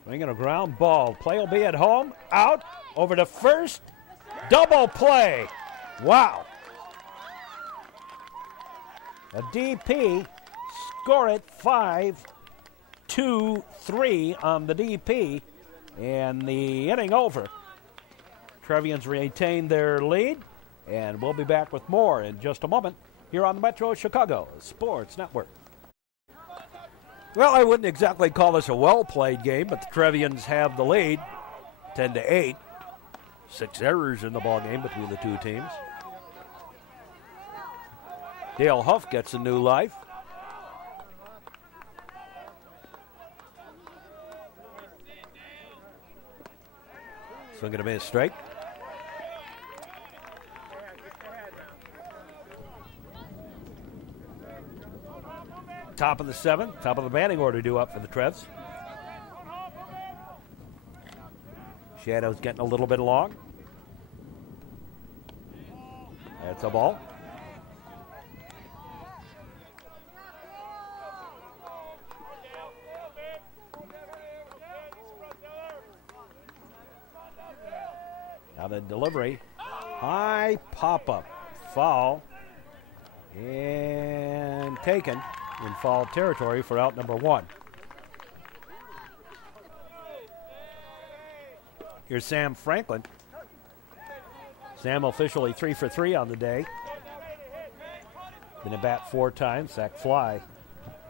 Swinging a ground ball. Play will be at home. Out. Over to first. Double play. Wow. A DP. Score it 5-2. 2-3 on the DP, and the inning over. Trevians retain their lead, and we'll be back with more in just a moment here on the Metro Chicago Sports Network. Well, I wouldn't exactly call this a well-played game, but the Trevians have the lead, 10-8. 6 errors in the ball game between the two teams. Dale Huff gets a new life. Swing and a miss, strike. Top of the 7th, top of the batting order due up for the Trevs. Shadow's getting a little bit long. That's a ball. Now the delivery. High pop-up. Foul. And taken in foul territory for out number 1. Here's Sam Franklin. Sam officially 3 for 3 on the day. Been at bat 4 times, sack fly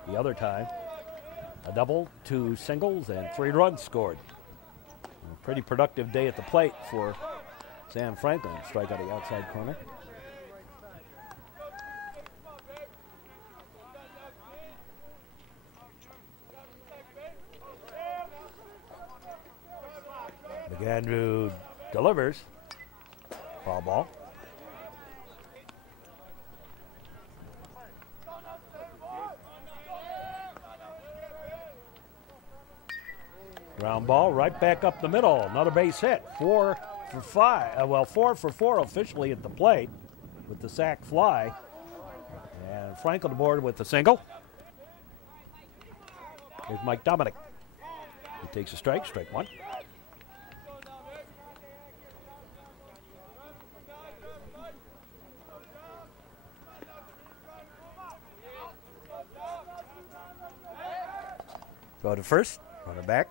the other time. A double, 2 singles, and 3 runs scored. A pretty productive day at the plate for Sam Franklin. Strike out the outside corner. Andrew delivers. Foul ball. Ground ball right back up the middle. Another base hit. 4 for 5. 4 for 4 officially at the plate with the sac fly. And Franklin aboard with the single. Here's Mike Dominic. He takes a strike. Strike 1. Go to first, runner back.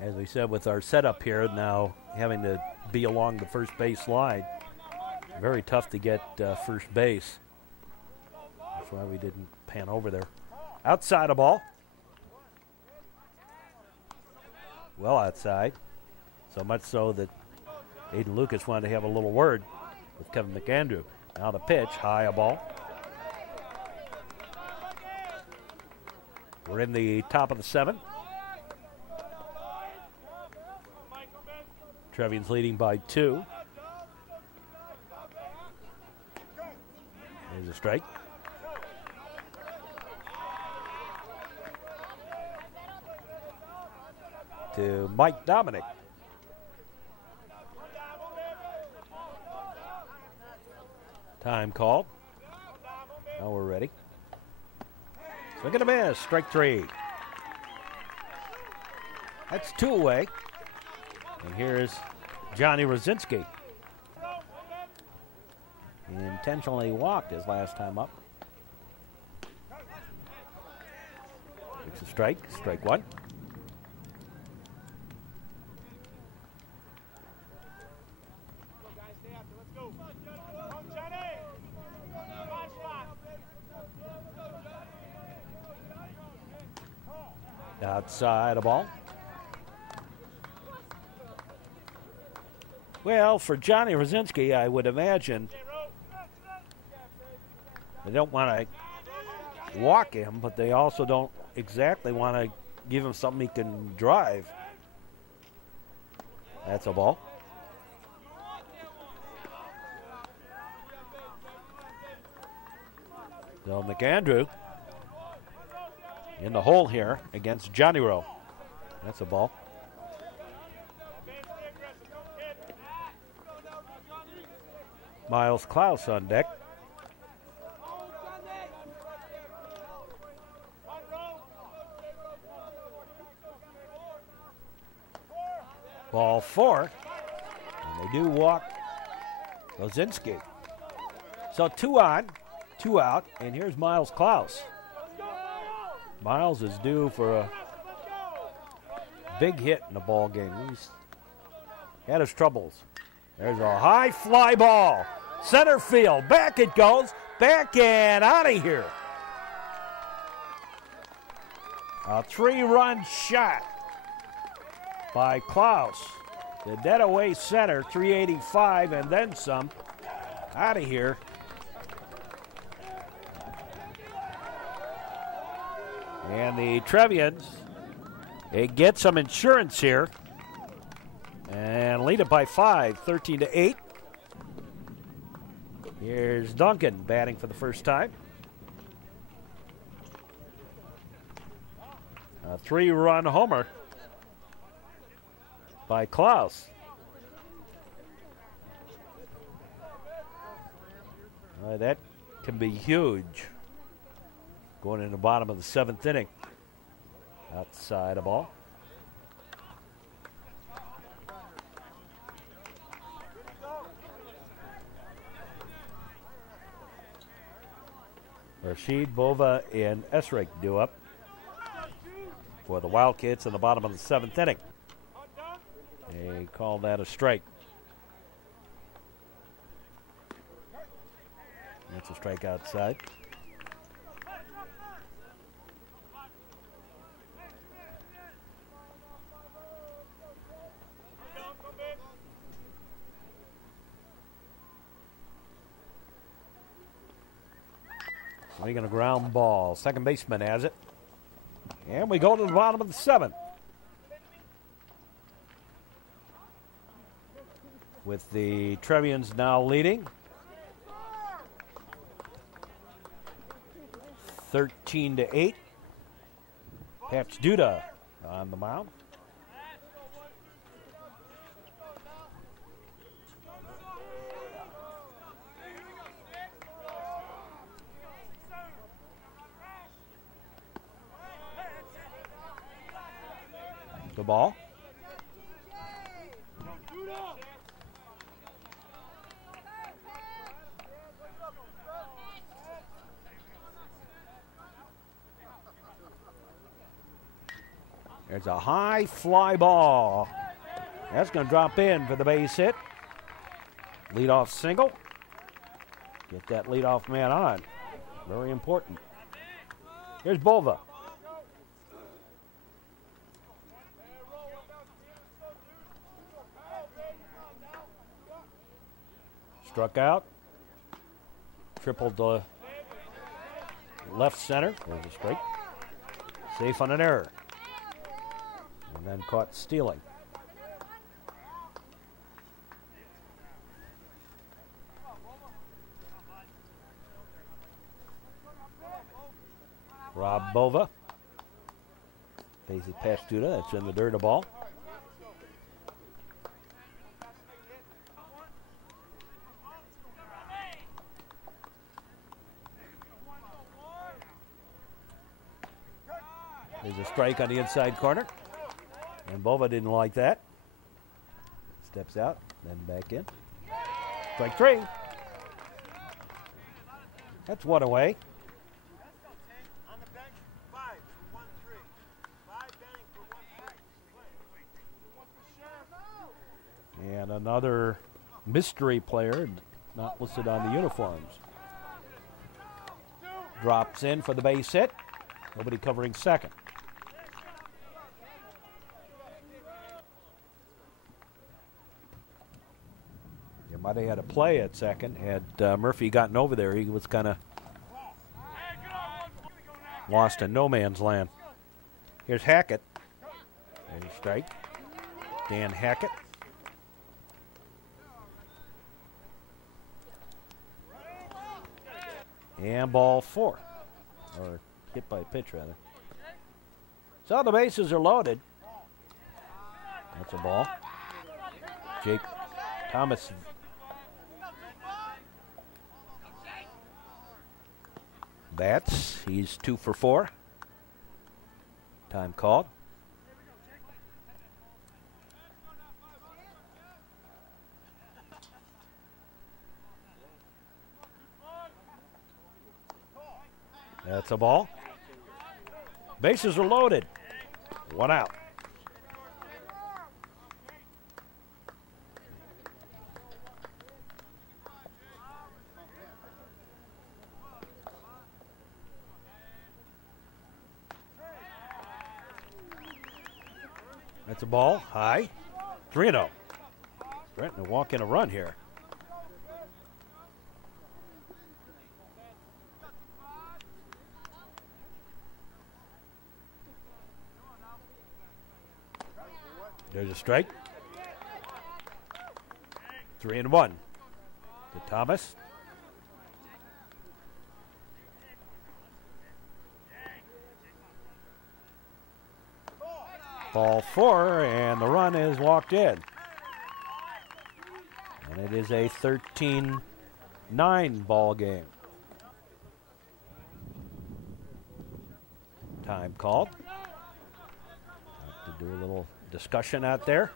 As we said with our setup here, now having to be along the first base line, very tough to get first base. That's why we didn't pan over there. Outside a ball. Well outside. So much so that Aiden Lucas wanted to have a little word with Kevin McAndrew. Now the pitch, high a ball. We're in the top of the 7th. Trevians leading by 2. There's a strike. To Mike Dominic. Time called. Now we're ready. Swing and a miss, strike 3. That's 2 away. And here's Johnny Rosinski. He intentionally walked his last time up. It's a strike, strike 1. Outside a ball. Well, for Johnny Rosinski, I would imagine they don't want to walk him, but they also don't exactly want to give him something he can drive. That's a ball. So McAndrew in the hole here against Johnny Rowe. That's a ball. Miles Klaus on deck. Ball 4. And they do walk Lozinski. So 2 on, 2 out, and here's Miles Klaus. Miles is due for a big hit in the ball game. He's had his troubles. There's a high fly ball. Center field. Back it goes. Back and out of here. A 3-run shot by Klaus. The dead away center, 385 and then some. Out of here. And the Trevians, they get some insurance here and lead it by 5, 13-8. Here's Duncan batting for the first time. A 3-run homer by Klaus. That can be huge. Going in the bottom of the 7th inning. Outside the ball. Rashid, Bova, and Esrick due up for the Wildkits in the bottom of the 7th inning. They call that a strike. That's a strike outside. Swinging a ground ball. Second baseman has it. And we go to the bottom of the 7th. With the Trevians now leading. 13-8. Patch Duda on the mound. The ball. There's a high fly ball. That's going to drop in for the base hit. Leadoff single. Get that leadoff man on. Very important. Here's Bova. Struck out. Tripled to left center. There's a strike. Safe on an error. And then caught stealing. Rob Bova faces past Duda. That's in the dirt of ball. There's a strike on the inside corner. And Bova didn't like that. Steps out, then back in. Strike 3. That's one away. And another mystery player, not listed on the uniforms. Drops in for the base hit. Nobody covering second. You might have had a play at second. Had Murphy gotten over there, he was kind of lost in no man's land. Here's Hackett. There's a strike. Dan Hackett. And ball 4. Or hit by a pitch, rather. So the bases are loaded. That's a ball. Jake Thomas. Bats. He's 2 for 4. Time called. That's a ball. Bases are loaded. 1 out. That's a ball. High. 3-0. Threatening to walk in a run here. There's a strike. 3-1 to Thomas. Ball 4, and the run is walked in. And it is a 13-9 ball game. Time called. Have to do a little discussion out there.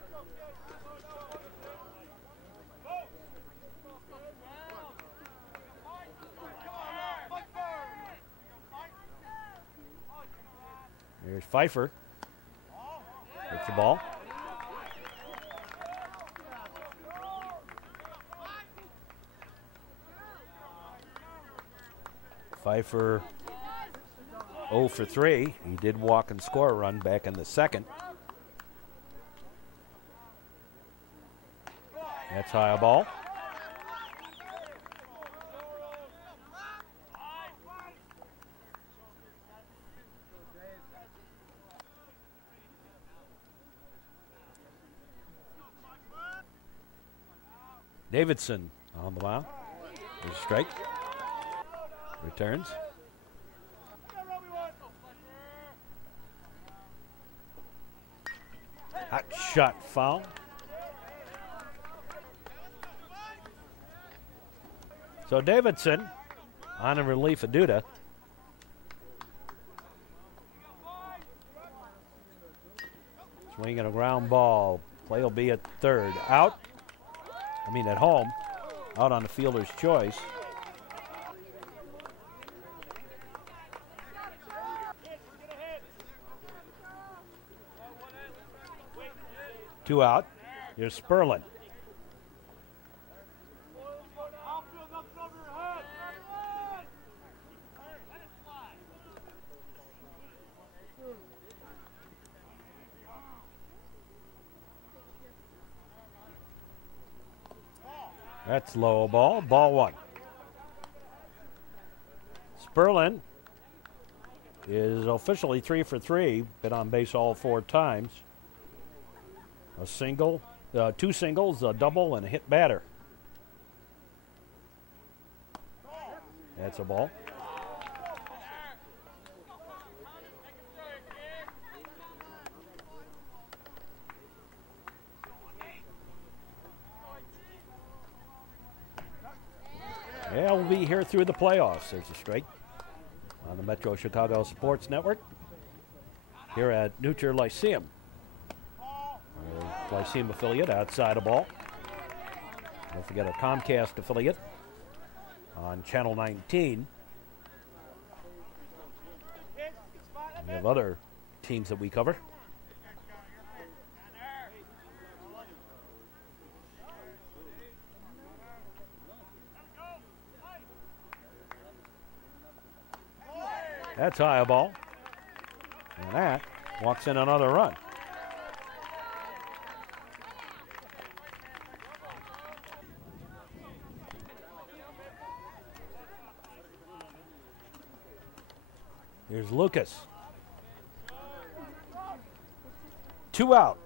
Here's Pfeiffer. Gets the ball. Pfeiffer 0 for 3. He did walk and score a run back in the second. That's high a ball. Davidson on the mound. There's a strike. Returns. Hot shot foul. So Davidson on in relief of Duda. Swinging a ground ball. Play will be at third. Out. At home. Out on the fielder's choice. Two out. Here's Sperlin. That's low ball. Ball 1. Sperlin is officially 3 for 3. Been on base all 4 times. A single, 2 singles, a double, and a hit batter. That's a ball. Yeah, we'll be here through the playoffs. There's a strike on the Metro Chicago Sports Network here at Trier Lyceum. Our Lyceum affiliate outside a ball. Don't forget our Comcast affiliate on Channel 19. We have other teams that we cover. That's high a ball. And that walks in another run. Here's Lucas. 2 out.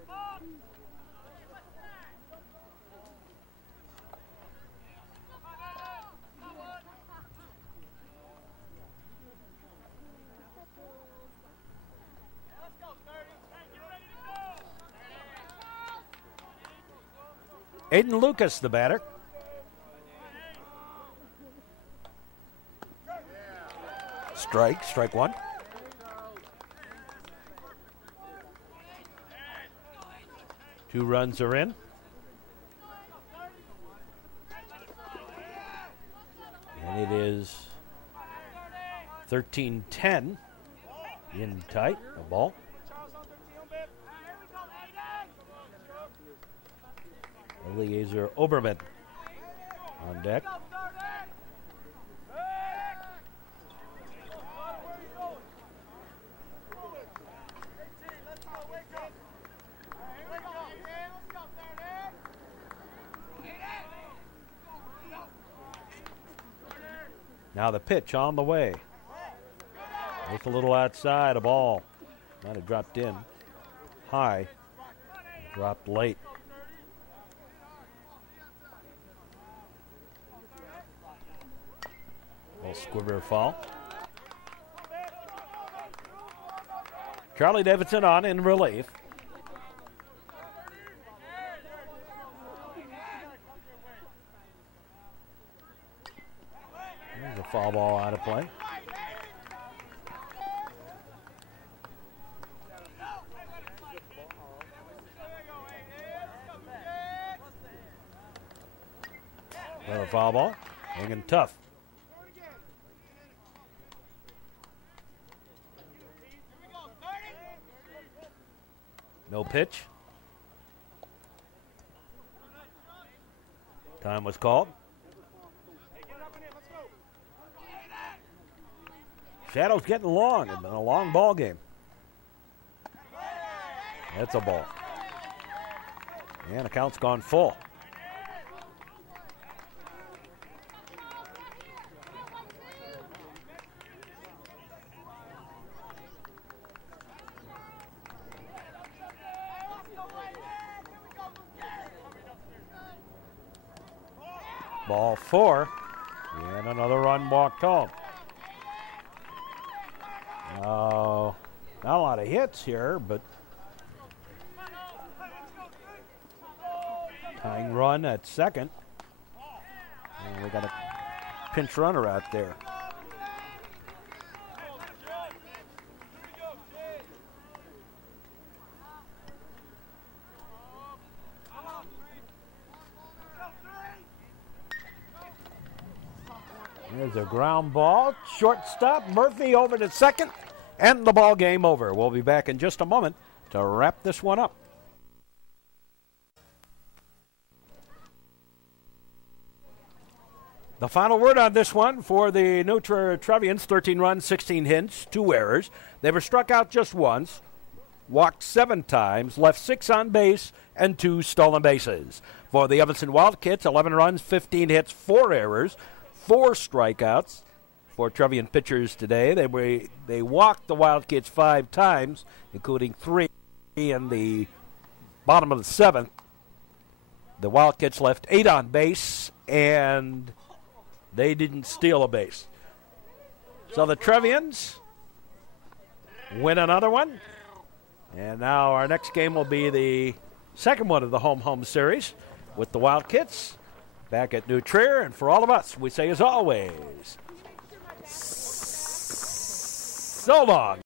Aiden Lucas, the batter. Strike 1. Two runs are in. And it is 13-10. In tight, a ball. Eliezer Oberman on deck. Now the pitch on the way. Just a little outside, a ball. Might have dropped in high, dropped late. Little squibber foul. Charlie Davidson on in relief. There's a foul ball out of play. Another foul ball, hanging tough. No pitch. Time was called. Shadow's getting long. It's been a long ball game. That's a ball. And the count's gone full. Ball 4, and another run walked home. Not a lot of hits here, but tying run at second. And we got a pinch runner out there. There's a ground ball. Shortstop Murphy over to second. And the ball game over. We'll be back in just a moment to wrap this one up. The final word on this one for the new Trier Trevians, 13 runs, 16 hits, 2 errors. They were struck out just once, walked 7 times, left 6 on base, and 2 stolen bases. For the Evanston Wildkits, 11 runs, 15 hits, 4 errors, 4 strikeouts. For Trevian pitchers today, they walked the Wildkits 5 times, including 3 in the bottom of the 7th. The Wildkits left 8 on base, and they didn't steal a base. So the Trevians win another one. And now our next game will be the second one of the home series with the Wildkits back at New Trier. And for all of us, we say as always, so long.